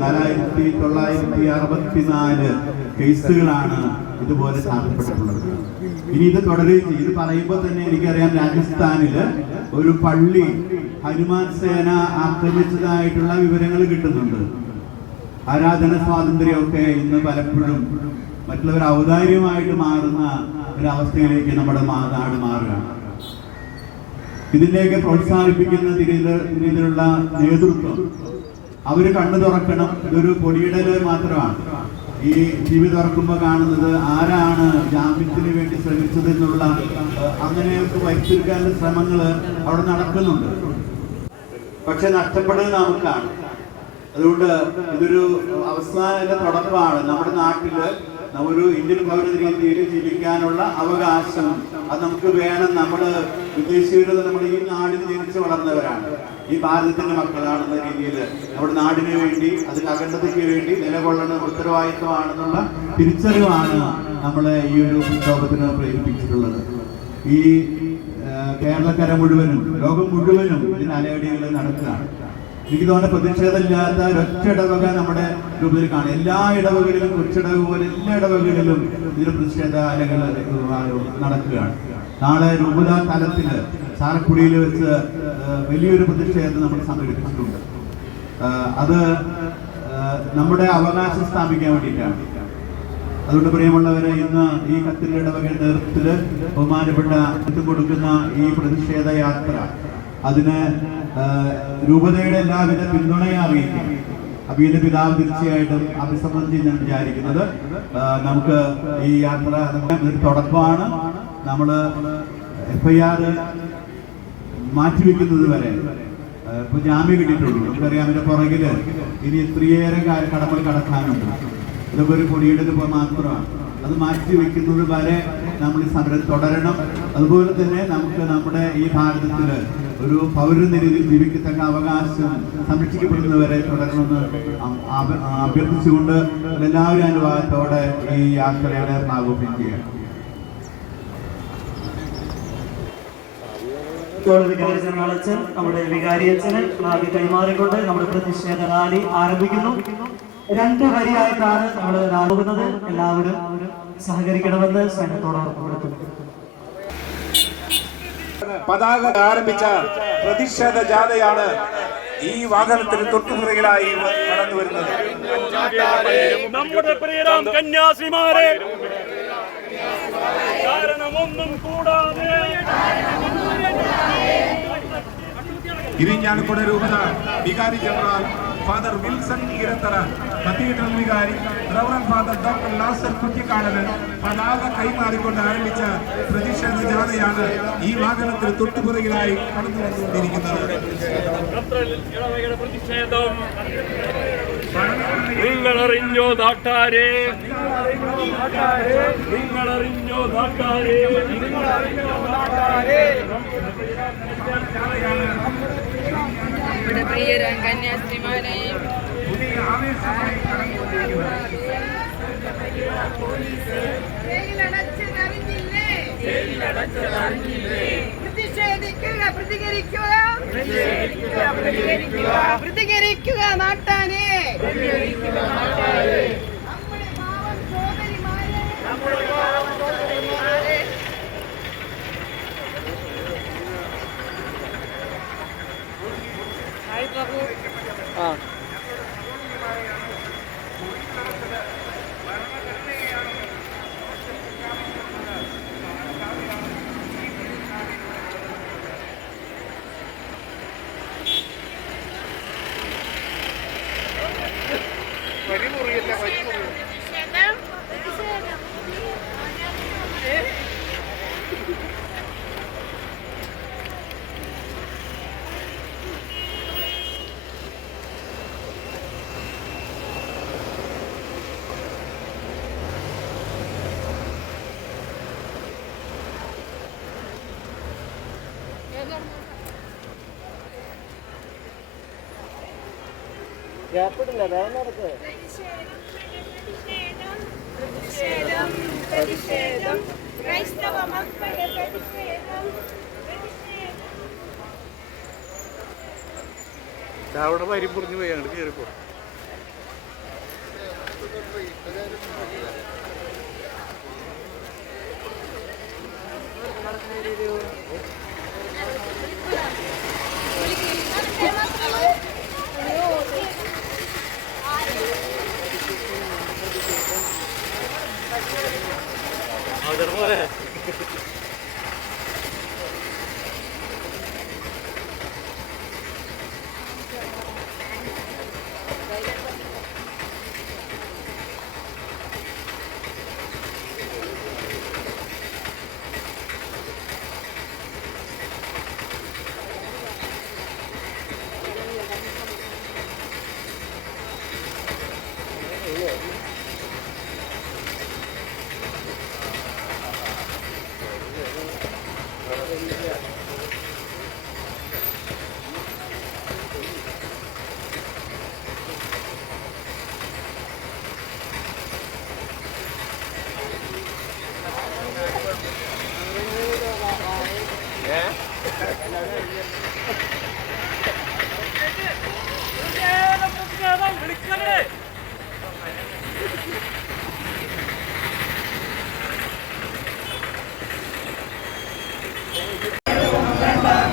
4964 കേസുകളാണ് ഇതുപോലെ സാധ്യപ്പെട്ടിട്ടുള്ളത്. ഇനി ഇത് തുടരുകയും ചെയ്യും. ഇത് പറയുമ്പോൾ തന്നെ എനിക്കറിയാം, രാജസ്ഥാനില് ഒരു പള്ളി ഹനുമാൻ സേന ആക്രമിച്ചതായിട്ടുള്ള വിവരങ്ങൾ കിട്ടുന്നുണ്ട്. ആരാധന സ്വാതന്ത്ര്യമൊക്കെ ഇന്ന് പലപ്പോഴും മറ്റുള്ളവർ ഔദാര്യമായിട്ട് മാറുന്ന ഒരവസ്ഥയിലേക്ക് നമ്മുടെ നാട് മാറുകയാണ്. ഇതിനെയൊക്കെ പ്രോത്സാഹിപ്പിക്കുന്ന രീതിയിലുള്ള നേതൃത്വം അവര് കണ്ണു തുറക്കണം. ഇതൊരു പൊടിയിടല് മാത്രമാണ്. ഈ ടി വി തുറക്കുമ്പോൾ കാണുന്നത് ആരാണ് ജാമ്യത്തിന് വേണ്ടി ശ്രമിച്ചത് എന്നുള്ള അങ്ങനെയൊക്കെ വരുത്തിയെടുക്കാനുള്ള ശ്രമങ്ങൾ അവിടെ നടക്കുന്നുണ്ട്. പക്ഷെ നഷ്ടപ്പെടുന്നത് നമുക്കാണ്. അതുകൊണ്ട് ഇതൊരു അവസാന തുടക്കമാണ്. നമ്മുടെ നാട്ടില് ഒരു ഇന്ത്യൻ പൗര രീതിയിൽ ജീവിക്കാനുള്ള അവകാശം അത് നമുക്ക് വേണം. നമ്മള് വിദേശീയര് നമ്മുടെ ഈ നാടിന് ജനിച്ചു വളർന്നവരാണ്, ഈ ഭാരതത്തിന്റെ മക്കളാണെന്ന രീതിയിൽ നമ്മുടെ നാടിന് വേണ്ടി, അതിന്റെ അഖണ്ഡതയ്ക്ക് വേണ്ടി നിലകൊള്ളുന്ന ഉത്തരവാദിത്വമാണെന്നുള്ള തിരിച്ചറിവാണ് നമ്മളെ ഈ ഒരു പ്രക്ഷോഭത്തിന് പ്രേരിപ്പിച്ചിട്ടുള്ളത്. ഈ കേരളക്കര മുഴുവനും ലോകം മുഴുവനും ഇതിന് അലയടികൾ നടക്കുകയാണ്. എനിക്ക് തോന്നുന്ന പ്രതിഷേധമില്ലാത്ത ഒരൊറ്റ ഇടവക നമ്മുടെ രൂപത്തിൽ കാണും. എല്ലാ ഇടവകളിലും, കൊച്ചിടവ് പോലെ എല്ലാ ഇടവകളിലും ഇതിന് പ്രതിഷേധ അലകൾ നടക്കുകയാണ്. നാളെ രൂപത തലത്തില് ചാലക്കുടിയിൽ വെച്ച് വലിയൊരു പ്രതിഷേധം നമ്മൾ സംഘടിപ്പിച്ചിട്ടുണ്ട്. അത് നമ്മുടെ അവകാശം സ്ഥാപിക്കാൻ വേണ്ടിയിട്ടാണ്. അതുകൊണ്ട് പ്രിയമുള്ളവരെ, ഇന്ന് ഈ കത്തിലെ ഇടവകയുടെ നേതൃത്വത്തില് ബഹുമാനപ്പെട്ട കൊടുക്കുന്ന ഈ പ്രതിഷേധ യാത്ര അതിന് രൂപതയുടെ എല്ലാവിധ പിന്തുണയെ അറിയിക്കും. അബിയുടെ പിതാവ് തീർച്ചയായിട്ടും അഭിസംബോധന ഞാൻ വിചാരിക്കുന്നത് നമുക്ക് ഈ യാത്ര ഒരു തുടക്കമാണ്. നമ്മള് FIR മാറ്റിവെക്കുന്നത് വരെ ഇപ്പൊ ജാമ്യം കിട്ടിയിട്ടുള്ളൂ. നമുക്കറിയാം, അതിന്റെ പുറകില് ഇനി എത്രയേറെ കടമകൾ കടക്കാനുണ്ട്. ഇതൊക്കെ ഒരു പൊടിയിടൽ മാത്രമാണ്. അത് മാറ്റിവെക്കുന്നത് വരെ നമ്മൾ ഈ സമരം തുടരണം. അതുപോലെ തന്നെ നമുക്ക് നമ്മുടെ ഈ ഭാരതത്തില് ഒരു പൗരന്റെ രീതിയിൽ ജീവിക്കത്തക്ക അവകാശം സംരക്ഷിക്കപ്പെടുന്നവരെ തുടരണമെന്ന് അഭ്യർത്ഥിച്ചുകൊണ്ട് എല്ലാവരും അനുവാദത്തോടെ ഈ യാത്രയുടെ ആഘോഷിക്കുകയാണ്. നമ്മുടെ വികാരിയച്ഛന് ആദ്യം കൈമാറിക്കൊണ്ട് നമ്മുടെ പ്രതിഷേധ റാലി ആരംഭിക്കുന്നു. 2 വരിയായിട്ടാണ് നമ്മൾ പോകുന്നത്. എല്ലാവരും സഹകരിക്കണമെന്ന് സ്നേഹത്തോടെ ഉറപ്പുവരുത്തുന്നു. പതാക ആരംഭിച്ച പ്രതിഷേധ ജാഥയാണ് ഈ വാഹനത്തിന് തൊട്ടുപുറകിലായി കടന്നു വരുന്നത്. നമ്മുടെ പ്രിയരാം കന്യാസിമാരെ കാരണമൊന്നും കൂടാതെ ഇരിഞ്ഞാലക്കുട രൂപത വികാരി general father Wilson Eerathara, cathedral വികാരി റവറന്റ് ഫാദർ ഡോക്ടർ ലാസർ കുറ്റിക്കാടന് പതാക കൈമാറിക്കൊണ്ട് ആരംഭിച്ച പ്രതിഷേധ ജാഥയാണ് ഈ വാഹനത്തിന് തൊട്ടുപുറകിലായി കടന്നു വന്നുകൊണ്ടിരിക്കുന്നത്. നിങ്ങളറിഞ്ഞോ നാട്ടാരെ, നിങ്ങളറിഞ്ഞോ നാട്ടാരെ, നമ്മുടെ പ്രിയരാം കന്യാസ്ത്രീമാരെ പ്രതികരിക്കുക നാട്ടാനെ. ഗ്യാപ്പിടില്ല, വേറെ നടക്ക്. പ്രതിഷേധം ക്രൈസ്തവ മക്കളുടെ പ്രതിഷേധം. അവിടെ വരി പൊറിഞ്ഞു പോയി അങ്ങോട്ട് കയറിപ്പോ.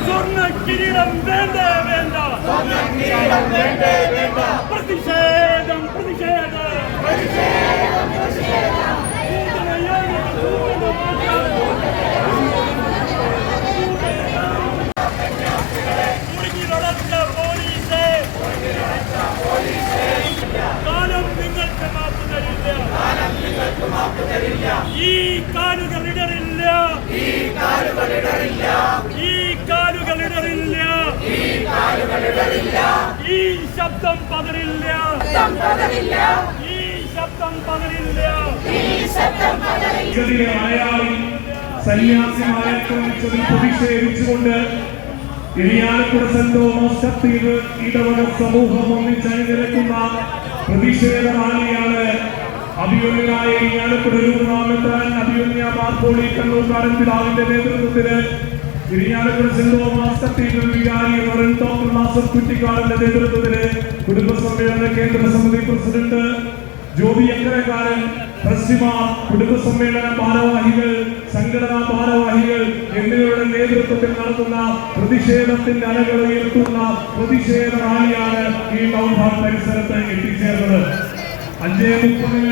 സ്വർണ്ണക്കിരീടം വേണ്ടേ വേണ്ട, പ്രതിഷേധം പ്രതിഷേധം മുഴുകിലടച്ച പോലീസേ, കാലം നിങ്ങൾക്ക് മാപ്പ് തരില്ല. ഈ കാലുകൾ ഇടറില്ല, ഈ കാലുകൾ ഇടറില്ല, ഈ ശബ്ദം പതറില്ല, ഈ ശബ്ദം പതറില്ല. Malayali സന്യാസിമാരെ ആക്രമിച്ചതിൽ പ്രതിഷേധിച്ചുകൊണ്ട് Irinjalakuda saint Thomas cathedral ഇടവക സമൂഹം ഒന്നിച്ചണിനിരക്കുന്ന പ്രതിഷേധ റാലിയാണ് അഭിമന്യനായ ഇരിയാലക്കുട രൂപനാമത്താൻ അഭിമന്യ മാർപ്പോളി കണ്ണൂർക്കാരൻ പിതാവിന്റെ നേതൃത്വത്തില് ഇരിയാലക്കുട സെന്റ് തോമസ് കത്തീഡ്രൽ വികാരി ഡോക്ടർ നാസർ കുറ്റിക്കാടിന്റെ നേതൃത്വത്തില് കുടുംബസമ്മേളന കേന്ദ്ര സമിതി പ്രസിഡന്റ് ജോബി അക്കരക്കാരൻ, പ്രസിമാർ, കുടുംബസമ്മേളന ഭാരവാഹികൾ, സംഘടനാ ഭാരവാഹികൾ എന്നിവരുടെ നേതൃത്വത്തിൽ നടത്തുന്ന പ്രതിഷേധത്തിന്റെ അലകൾ ഉയർത്തുന്ന പ്രതിഷേധ റാലിയാണ് ഈ ടൗൺ ഹാൾ പരിസരത്ത് എത്തിച്ചേർന്നത്. 5:30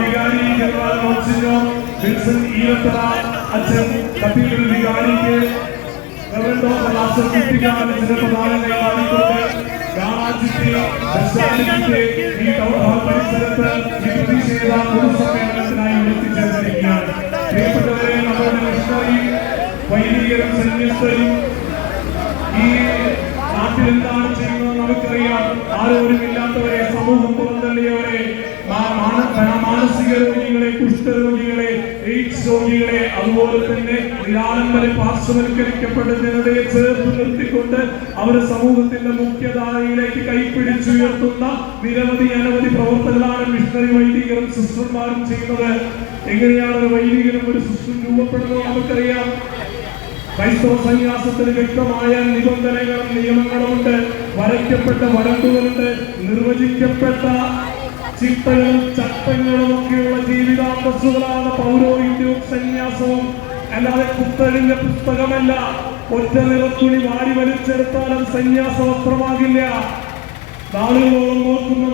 വികാരി ജനറൽ മോൺസിഞ്ഞോർ വിൽസൺ ഈരത്തറ അച്ഛൻ കത്തീഡ്രൽ വികാരിക്ക് ഡോക്ടർ നാസർ കുറ്റിക്കാടിന്റെ ജനപ്രധാന കൈമാറിക്കൊണ്ട് ഈ ടൗൺ ഹാൾ പരിസരത്ത് ഈ പ്രതിഷേധ പൊതുസമ്മേളനത്തിനായി എത്തിച്ചേർന്നിരിക്കുകയാണ്. പ്രിയപ്പെട്ടവരെ, നമ്മുടെ മിഷണറിയും വൈദികരും സന്യസ്തരും ഈ നാട്ടിൽ എന്താണ് ചെയ്യുന്നത് നമുക്കറിയാം. ആരോരുമില്ലാത്തവരെ, സമൂഹം പുറന്തള്ളിയവരെ, മാനസിക രോഗികളെ, കുഷ്ഠരോഗികളെ, എയ്ഡ്സ് രോഗികളെ, അതുപോലെ തന്നെ നിരാലംബരെ, പാർശ്വവൽക്കരിക്കപ്പെട്ട ജനതയെ ചേർത്ത് നിർത്തിക്കൊണ്ട് അവർ സമൂഹത്തിന്റെ മുഖ്യധാരയിലേക്ക് കൈപ്പിടിച്ചുയർത്തുന്ന നിരവധി അനവധി പ്രവർത്തനങ്ങളാണ് മിഷണറി വൈദികരും സിസ്റ്റർമാരും ചെയ്യുന്നത്. എങ്ങനെയാണ് ഒരു വൈദികനും ഒരു സിസ്റ്ററും രൂപപ്പെടുന്നത് നമുക്കറിയാം. ക്രൈസ്തവ സന്യാസത്തിന് വ്യക്തമായ നിബന്ധനകളും നിയമങ്ങളുമുണ്ട്, വരയ്ക്കപ്പെട്ട വരമ്പുകളുണ്ട്, നിർവചിക്കപ്പെട്ട ചിട്ടകളും ചട്ടങ്ങളും ഒക്കെയുള്ള ജീവിതാന്തസ്സുകളാണ് പൗരോഹിത്യവും സന്യാസവും. അല്ലാതെ പുസ്തകത്തിന്റെ പുസ്തകമല്ല. ഒറ്റ നിറത്തുണി വാരി വലിച്ചെടുത്താലും സന്യാസ വസ്ത്രമാകില്ല. നാളുകളോളം നോക്കുന്ന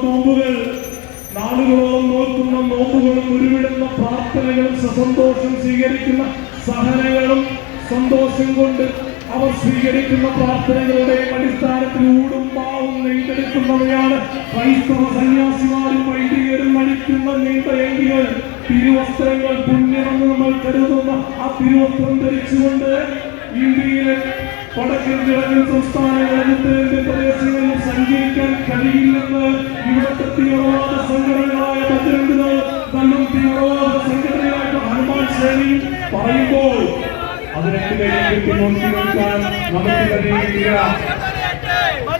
നോമ്പുകളും ഉരുവിടുന്ന പ്രാർത്ഥനകളും സസന്തോഷം സ്വീകരിക്കുന്ന സഹനങ്ങളും സന്തോഷം കൊണ്ട് അവർ സ്വീകരിക്കുന്ന പ്രാർത്ഥനകളുടെ അടിസ്ഥാനത്തിൽ ഊടും പാവും നെയ്തെടുക്കുന്നവയാണ് ക്രൈസ്തവ സന്യാസിമാരും വൈദികരും അണിക്കുന്ന നീണ്ടയെങ്കികൾ, തിരുവസ്ത്രങ്ങൾ, പുണ്യമെന്ന് നമ്മൾ കരുതുന്ന ആ തിരുവസ്ത്രം ധരിച്ചുകൊണ്ട് ഇന്ത്യയിലെ വടക്കൻ കിഴക്കൻ സംസ്ഥാനങ്ങളിൽ ഉത്തരേന്ത്യൻ പ്രദേശങ്ങളിൽ സഞ്ചരിക്കാൻ കഴിയില്ലെന്ന് ഇവിടുത്തെ തീവ്രവാദ സംഘടനകളായ ബജ്രംഗ്ദൾ തന്നും തീവ്രവാദ സംഘടനയായ ഹനുമാൻ സേനയും പറയുമ്പോൾ അതിനെതിരെ നോക്കി നോക്കാൻ നമുക്ക് കഴിയുന്നില്ല.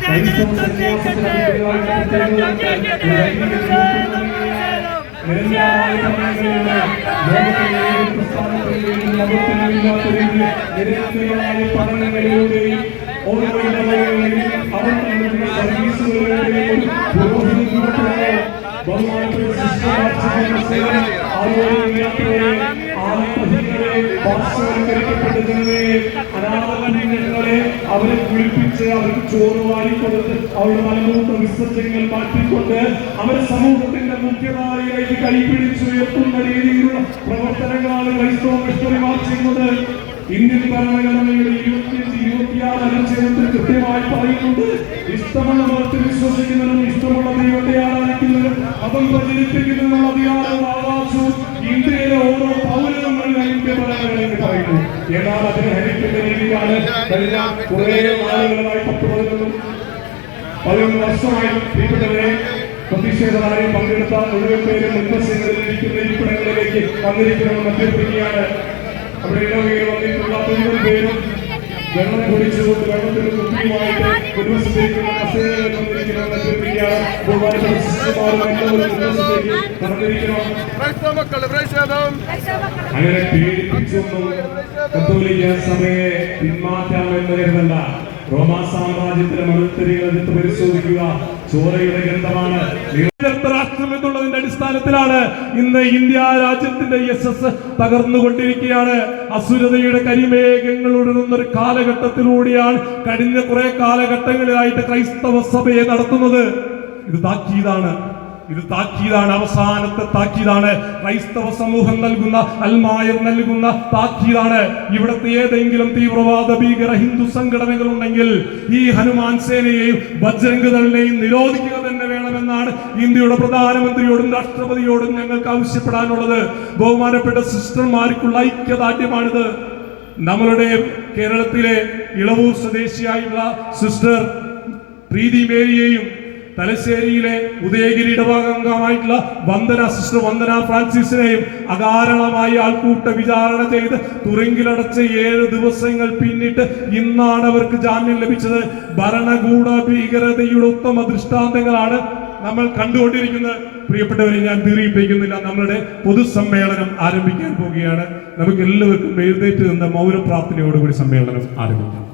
ക്രൈസ്തവ നിരന്തരമായ സമയങ്ങളിലൂടെ ലോകത്തിലെ ഏത് പ്രസ്ഥാനങ്ങളിലെയും മതത്തിലുമില്ലാത്ത രീതിയിൽ നിരന്തരമായ പഠനങ്ങളിലൂടെയും ഓരോ ഇടവകളിലെയും അവർ സർവീസുകളിലൂടെയും പുരോഗതി രൂപപ്പെടുന്നു. അവരെ കുളിപ്പിച്ച് അവർക്ക് ചോറ് വാരിക്കൊടുത്ത് അവരുടെ മലമൂത്ര വിസർജനങ്ങൾ മാറ്റിക്കൊണ്ട് അവരെ സമൂഹത്തിന്റെ മുഖ്യധാരയിലേക്ക് കൈപിടിച്ചുയർത്തുന്ന രീതിയിലുള്ള പ്രവർത്തനങ്ങളാണ് ക്രൈസ്തവ മിഷണറിമാർ ചെയ്യുന്നത്. ഇന്ത്യൻ ഭരണഘടനയുടെ 25-26 അനുച്ഛേദത്തിൽ കൃത്യമായി പറയുന്നുണ്ട്, ഇഷ്ടമുള്ള മതത്തിൽ വിശ്വസിക്കുന്നതിനും ഇഷ്ടമുള്ള ദൈവത്തെ ആരാധിക്കുന്നതിനും മതം പ്രചരിപ്പിക്കുന്നതിനുള്ള അധികാരവും അവകാശവും ഇന്ത്യയിലെ ഓരോ പൗരനും ഇന്ത്യ ഭരണഘടനയിൽ പറയുന്നു. എന്നാൽ അതിനെ ഹരിക്കുന്ന രീതിയാണ് കഴിഞ്ഞ കുറെ നാളുകളായി 10-11 വർഷമായി പ്രിയപ്പെട്ടവരെ പ്രതിഷേധമായി പങ്കെടുത്ത മുഴുവൻ പേരും നിർദ്ദേശങ്ങളിലിരിക്കുന്ന ഇരിപ്പിടങ്ങളിലേക്ക് വന്നിരിക്കണമെന്ന് അഭ്യർത്ഥിക്കുകയാണ്. അവിടെ ഇടവകയിൽ വന്നിട്ടുള്ള മുഴുവൻ പേരും വെള്ളം കുടിച്ചുകൊണ്ട് വെള്ളത്തിന് കുപ്പിയുമായിട്ട് കുടുംബത്തിലേക്കുള്ള കസേരകൾ വന്നിരിക്കണമെന്ന് അഭ്യർത്ഥിക്കുകയാണ്. ബഹുമാനപ്പെട്ട ശിഷ്യന്മാരും എല്ലാവരും നിർദ്ദേശത്തിലേക്ക് കടന്നിരിക്കണം. അങ്ങനെ പേടിപ്പിച്ചൊന്നും കത്തോലിക്ക സഭയെ പിന്മാറ്റാമെന്ന് കരുതണ്ട. റോമാ സാമ്രാജ്യത്തിലെ മണുത്തരികൾ എടുത്ത് പരിശോധിക്കുക. ചോരയുടെ ഗ്രന്ഥമാണ്. രാഷ്ട്രം എന്നുള്ളതിന്റെ അടിസ്ഥാനത്തിലാണ് ഇന്ന് ഇന്ത്യ രാജ്യത്തിന്റെ യശസ് തകർന്നുകൊണ്ടിരിക്കുകയാണ്. അസുരതയുടെ കരിമേഘങ്ങൾ ഉടരുന്നൊരു കാലഘട്ടത്തിലൂടെയാണ് കഴിഞ്ഞ കുറെ കാലഘട്ടങ്ങളിലായിട്ട് ക്രൈസ്തവ സഭയെ നടത്തുന്നത്. ഇത് താക്കീതാണ്. അവസാനത്തെ താക്കീതാണ്. ക്രൈസ്തവ സമൂഹം നൽകുന്ന അൽമായർ നൽകുന്ന താക്കീതാണ്. ഇവിടുത്തെ ഏതെങ്കിലും തീവ്രവാദ ഭീകര ഹിന്ദു സംഘടനകൾ ഉണ്ടെങ്കിൽ ഈ ഹനുമാൻ സേനയെയും ബജ്രംഗ് ദളിനെയും നിരോധിക്കുക തന്നെ വേണമെന്നാണ് ഇന്ത്യയുടെ പ്രധാനമന്ത്രിയോടും രാഷ്ട്രപതിയോടും ഞങ്ങൾക്ക് ആവശ്യപ്പെടാനുള്ളത്. ബഹുമാനപ്പെട്ട സിസ്റ്റർമാർക്കുള്ള ഐക്യദാർഢ്യമാണിത്. നമ്മളുടെ കേരളത്തിലെ ഇളവൂർ സ്വദേശിയായിട്ടുള്ള സിസ്റ്റർ പ്രീതി മേരിയെയും തലശ്ശേരിയിലെ ഉദയഗിരി ഇടവകാംഗമായിട്ടുള്ള സിസ്റ്റർ വന്ദന ഫ്രാൻസിസിനെയും അകാരണമായി ആൾക്കൂട്ട വിചാരണ ചെയ്ത് തുറുങ്കിലടച്ച് 7 ദിവസങ്ങൾ പിന്നിട്ട് ഇന്നാണ് അവർക്ക് ജാമ്യം ലഭിച്ചത്. ഭരണകൂട ഭീകരതയുടെ ഉത്തമ ദൃഷ്ടാന്തങ്ങളാണ് നമ്മൾ കണ്ടുകൊണ്ടിരിക്കുന്നത്. പ്രിയപ്പെട്ടവരെ, ഞാൻ ദീർഘിപ്പിക്കുന്നില്ല. നമ്മളുടെ പൊതുസമ്മേളനം ആരംഭിക്കാൻ പോവുകയാണ്. നമുക്ക് എല്ലാവർക്കും എഴുന്നേറ്റ് നിന്ന് മൗനപ്രാർത്ഥനയോടുകൂടി സമ്മേളനം ആരംഭിക്കാം.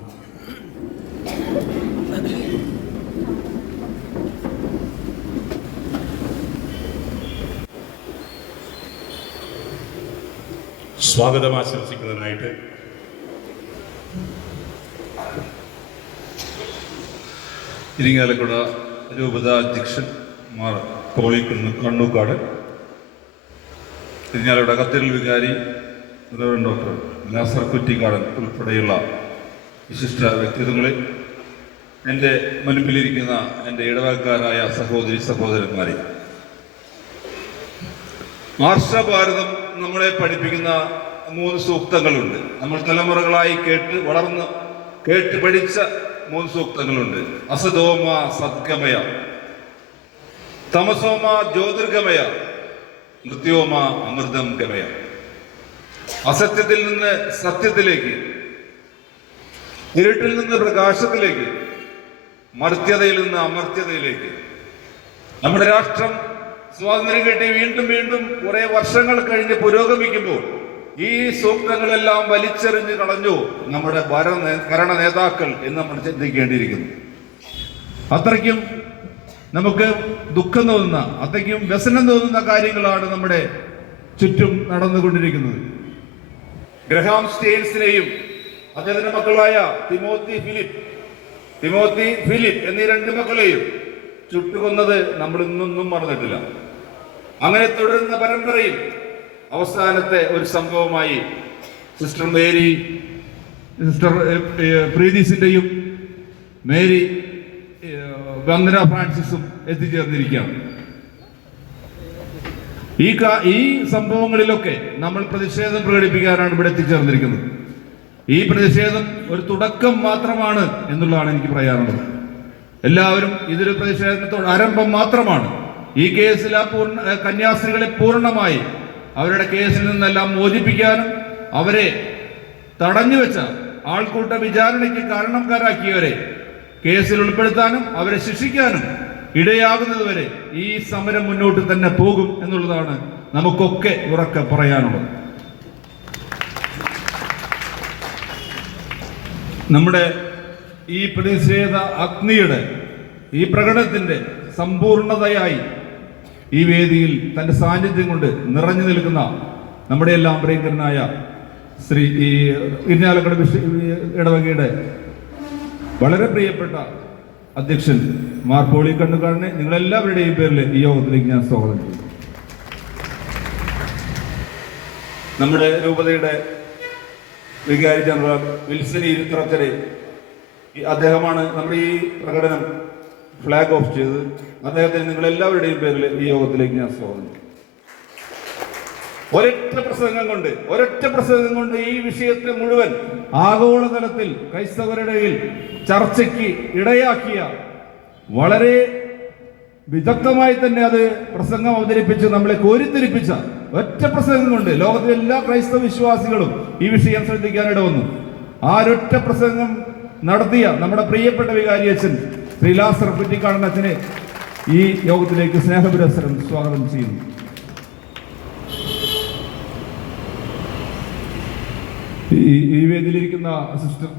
സ്വാഗതം ആശംസിക്കുന്നതിനായിട്ട് ഇരിങ്ങാലക്കുട രൂപത അധ്യക്ഷൻ മാർ കോളിക്കുന്ന് കണ്ണൂക്കാട്, ഇരിങ്ങാലക്കുട കത്തീഡ്രൽ വികാരി ഡോക്ടർ ലാസർ കുറ്റിക്കാടൻ ഉൾപ്പെടെയുള്ള വിശിഷ്ട വ്യക്തിത്വങ്ങളെ, എൻ്റെ മുൻപിലിരിക്കുന്ന എൻ്റെ ഇടവകക്കാരായ സഹോദരി സഹോദരന്മാരെ, ആർഷഭാരതം നമ്മളെ പഠിപ്പിക്കുന്ന 3 സൂക്തങ്ങളുണ്ട്. നമ്മൾ തലമുറകളായി കേട്ട് പഠിച്ച 3 സൂക്തങ്ങളുണ്ട്. അസതോമ സദ്ഗമയ, തമസോമ ജ്യോതിർഗമയ, മൃത്യോമ അമൃതം ഗമയ. അസത്യത്തിൽ നിന്ന് സത്യത്തിലേക്ക്, ഇരുട്ടിൽ നിന്ന് പ്രകാശത്തിലേക്ക്, മർത്യതയിൽ നിന്ന് അമർത്യതയിലേക്ക്. നമ്മുടെ രാഷ്ട്രം സ്വാതന്ത്ര്യം കിട്ടി വീണ്ടും കുറെ വർഷങ്ങൾ കഴിഞ്ഞ് പുരോഗമിക്കുമ്പോൾ ഈ സൂക്തങ്ങളെല്ലാം വലിച്ചെറിഞ്ഞ് കളഞ്ഞു നമ്മുടെ ഭരണ നേതാക്കൾ എന്ന് നമ്മൾ ചിന്തിക്കേണ്ടിയിരിക്കുന്നു. അത്രയ്ക്കും നമുക്ക് ദുഃഖം തോന്നുന്ന, അത്രയ്ക്കും വ്യസനം തോന്നുന്ന കാര്യങ്ങളാണ് നമ്മുടെ ചുറ്റും നടന്നുകൊണ്ടിരിക്കുന്നത്. ഗ്രഹാം സ്റ്റെയിൻസിനെയും അദ്ദേഹത്തിന്റെ മക്കളായ തിമോത്തി ഫിലിപ്പ് എന്നീ 2 മക്കളെയും ചുട്ടുകൊന്നത് നമ്മൾ ഇന്നൊന്നും മറന്നിട്ടില്ല. അങ്ങനെ തുടരുന്ന പരമ്പരയിൽ അവസാനത്തെ ഒരു സംഭവമായി സിസ്റ്റർ പ്രീതിസിന്റെയും മേരി വന്ദന ഫ്രാൻസിസും എത്തിച്ചേർന്നിരിക്കുകയാണ്. ഈ സംഭവങ്ങളിലൊക്കെ നമ്മൾ പ്രതിഷേധം പ്രകടിപ്പിക്കാനാണ് ഇവിടെ എത്തിച്ചേർന്നിരിക്കുന്നത്. ഈ പ്രതിഷേധം ഒരു തുടക്കം മാത്രമാണ് എന്നുള്ളതാണ് എനിക്ക് പറയാനുള്ളത്. എല്ലാവരും ഇതൊരു പ്രതിഷേധത്തോട് ആരംഭം മാത്രമാണ്. ഈ കേസിൽ കന്യാസ്ത്രീകളെ പൂർണ്ണമായി അവരുടെ കേസിൽ നിന്നെല്ലാം മോചിപ്പിക്കാനും അവരെ തടഞ്ഞുവെച്ച ആൾക്കൂട്ട വിചാരണയ്ക്ക് കാരണക്കാരാക്കിയവരെ കേസിൽ ഉൾപ്പെടുത്താനും അവരെ ശിക്ഷിക്കാനും ഇടയാകുന്നതുവരെ ഈ സമരം മുന്നോട്ട് തന്നെ പോകും എന്നുള്ളതാണ് നമുക്കൊക്കെ ഉറക്കെ പറയാനുള്ളത്. നമ്മുടെ ഈ പ്രതിഷേധ അഗ്നിയുടെ ഈ പ്രകടനത്തിന്റെ സമ്പൂർണതയായി ഈ വേദിയിൽ തൻ്റെ സാന്നിധ്യം കൊണ്ട് നിറഞ്ഞു നിൽക്കുന്ന നമ്മുടെ എല്ലാം പ്രിയങ്കരനായ ശ്രീ ഇരിഞ്ഞാലക്കുട ഇടവകയുടെ വളരെ പ്രിയപ്പെട്ട അധ്യക്ഷൻ മാർ പോളി കണ്ണുകാടിനെ നിങ്ങളെല്ലാവരുടെയും പേരിൽ ഈ യോഗത്തിലേക്ക് ഞാൻ സ്വാഗതം ചെയ്യുന്നു. നമ്മുടെ രൂപതയുടെ വികാരി ജനറൽ വിൽസൺ ഇരുത്തറച്ചരെ, അദ്ദേഹമാണ് നമ്മുടെ ഈ പ്രകടനം ഫ്ലാഗ് ഓഫ് ചെയ്തത്. അദ്ദേഹത്തെ നിങ്ങളെല്ലാവരുടെയും പേരിൽ ഈ യോഗത്തിലേക്ക് ഞാൻ സ്വാഗതം ചെയ്യും. ഒരൊറ്റ പ്രസംഗം കൊണ്ട് ഈ വിഷയത്തെ മുഴുവൻ ആഗോളതലത്തിൽ ക്രൈസ്തവരുടെ ചർച്ചയ്ക്ക് ഇടയാക്കിയ, വളരെ വിദഗ്ധമായി തന്നെ അത് പ്രസംഗം അവതരിപ്പിച്ച് നമ്മളെ കോരിത്തിരിപ്പിച്ച ഒറ്റ പ്രസംഗം കൊണ്ട് ലോകത്തിലെ എല്ലാ ക്രൈസ്തവ വിശ്വാസികളും ഈ വിഷയം ശ്രദ്ധിക്കാനിട വന്നു. ആ ഒരൊറ്റ പ്രസംഗം നടത്തിയ നമ്മുടെ പ്രിയപ്പെട്ട വികാരി അച്ഛൻ ശ്രീ ലാസർ കുറ്റിക്കാടനച്ഛനെ ഈ യോഗത്തിലേക്ക് സ്നേഹപുരസ്സരം സ്വാഗതം ചെയ്യുന്നു. ഈ വേദിയിലിരിക്കുന്ന sister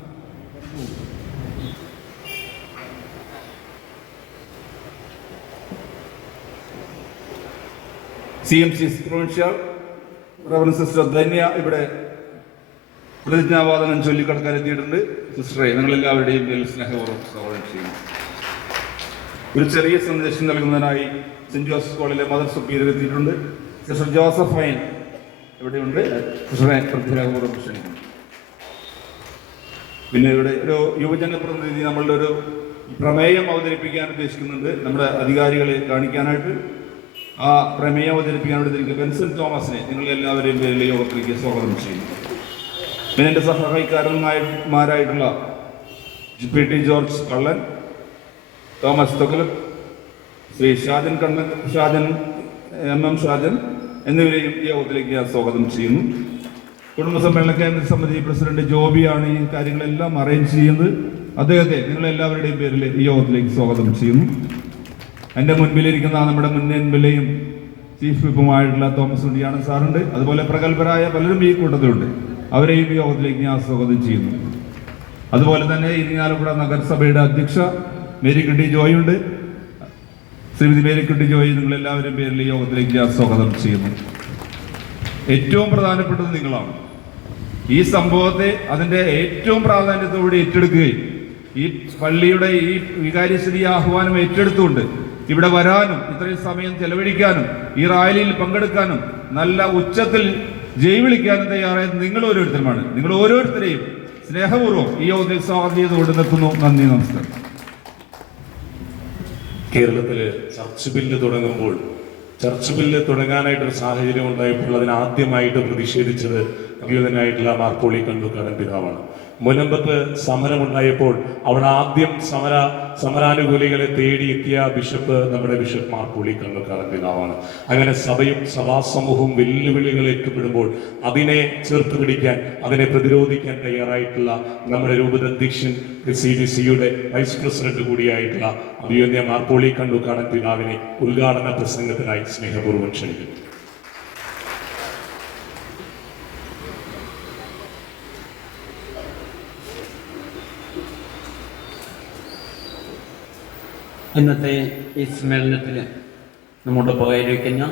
CMC provincial reverend sister Dhanya ഇവിടെ പ്രതിജ്ഞാവാദനം ചൊല്ലിക്കടക്കാനെത്തിയിട്ടുണ്ട്. സിസ്റ്ററെ, നിങ്ങളെല്ലാവരുടെയും പേരിൽ സ്നേഹപൂർവ്വം സ്വാഗതം ചെയ്യുന്നു. ഒരു ചെറിയ സന്ദേശം നൽകുന്നതിനായി സെന്റ് ജോസഫ് കോളേജിലെ മദർ സുപ്പീരിയർ എത്തിയിട്ടുണ്ട്. സിസ്റ്റർ ജോസഫൈൻ ഇവിടെയുണ്ട്. സിസ്റ്ററെ പ്രതിജ്ഞാപൂർവ്വം ക്ഷണിക്കുന്നു. പിന്നെ ഇവിടെ ഒരു യുവജന പ്രതിനിധി നമ്മളുടെ ഒരു പ്രമേയം അവതരിപ്പിക്കാൻ ഉദ്ദേശിക്കുന്നുണ്ട്, നമ്മുടെ അധികാരികളെ കാണിക്കാനായിട്ട്. ആ പ്രമേയം അവതരിപ്പിക്കാൻ വേണ്ടി ബെൻസൺ തോമസിനെ നിങ്ങളെല്ലാവരെയും പേരിൽ യോഗത്തിലേക്ക് സ്വാഗതം ചെയ്യുന്നു. പിന്നെ എൻ്റെ സഹായിക്കാരന്മാരായിട്ടുള്ള PT ജോർജ് കള്ളൻ, തോമസ് തൊക്കലത്ത്, ശ്രീ ഷാജൻ കണ്ണൻ, MM ഷാജൻ എന്നിവരെയും ഈ യോഗത്തിലേക്ക് ഞാൻ സ്വാഗതം ചെയ്യുന്നു. കുടുംബസമ്മേളന കേന്ദ്ര സമിതി പ്രസിഡന്റ് ജോബിയാണ് ഈ കാര്യങ്ങളെല്ലാം അറേഞ്ച് ചെയ്യുന്നത്. അദ്ദേഹത്തെ നിങ്ങളെല്ലാവരുടെയും പേരിൽ ഈ യോഗത്തിലേക്ക് സ്വാഗതം ചെയ്യുന്നു. എൻ്റെ മുൻപിലിരിക്കുന്ന നമ്മുടെ മുൻ MLA-യും ചീഫ് വിപ്പുമായിട്ടുള്ള തോമസ് ഉണ്ടിയാണ് സാറുണ്ട്. അതുപോലെ പ്രഗത്ഭരായ പലരും ഈ കൂട്ടത്തിലുണ്ട്. അവരെയും ഈ യോഗത്തിലേക്ക് ഞാൻ സ്വാഗതം ചെയ്യുന്നു. അതുപോലെ തന്നെ ഇരിങ്ങാലക്കുട നഗരസഭയുടെ അധ്യക്ഷ മേരിക്കുട്ടി ജോയ് ഉണ്ട്. ശ്രീമതി മേരിക്കുട്ടി ജോയ് നിങ്ങളെല്ലാവരും പേരിൽ ഈ യോഗത്തിലേക്ക് ഞാൻ സ്വാഗതം ചെയ്യുന്നു. ഏറ്റവും പ്രധാനപ്പെട്ടത് നിങ്ങളാണ്. ഈ സംഭവത്തെ അതിൻ്റെ ഏറ്റവും പ്രാധാന്യത്തോടെ ഏറ്റെടുക്കുകയും ഈ പള്ളിയുടെ ഈ വികാരിസ്ഥിതി ആഹ്വാനം ഏറ്റെടുത്തുകൊണ്ട് ഇവിടെ വരാനും ഇത്രയും സമയം ചെലവഴിക്കാനും ഈ റാലിയിൽ പങ്കെടുക്കാനും നല്ല ഉച്ചത്തിൽ ജയ് വിളിക്കാനും തയ്യാറായത് നിങ്ങൾ ഓരോരുത്തരുമാണ്. നിങ്ങൾ ഓരോരുത്തരെയും സ്നേഹപൂർവ്വം ഈ യോഗത്തിൽ സ്വാഗതം ചെയ്തുകൊണ്ട് നിർത്തുന്നു. നന്ദി, നമസ്കാരം. കേരളത്തില് ചർച്ച് ബില്ല് തുടങ്ങാനായിട്ടൊരു സാഹചര്യം ഉണ്ടായപ്പോൾ അതിനാദ്യമായിട്ട് പ്രതിഷേധിച്ചത് അഭ്യുതനായിട്ടുള്ള മാർ പോളി കണ്ണുകാടൻ പിതാവാണ്. മുനമ്പത്ത് സമരമുണ്ടായപ്പോൾ അവിടെ ആദ്യം സമരാനുകൂലികളെ തേടിയെത്തിയ ബിഷപ്പ് നമ്മുടെ ബിഷപ്പ് മാർ പോളി കണ്ണുകാടൻ പിതാവാണ്. അങ്ങനെ സഭയും സഭാസമൂഹവും വെല്ലുവിളികൾ ഏറ്റുപെടുമ്പോൾ അതിനെ ചേർത്ത് പിടിക്കാൻ, അതിനെ പ്രതിരോധിക്കാൻ തയ്യാറായിട്ടുള്ള നമ്മുടെ രൂപതാധ്യക്ഷൻ CBCയുടെ വൈസ് പ്രസിഡന്റ് കൂടിയായിട്ടുള്ള അഭിവന്യ മാർ പോളി കണ്ണുകാടൻ പിതാവിനെ ഉദ്ഘാടന പ്രസംഗത്തിനായി സ്നേഹപൂർവ്വം ക്ഷണിക്കുന്നു. ഇന്നത്തെ ഈ സമ്മേളനത്തിൽ നമ്മുടെ പകരവയ്ക്കുന്ന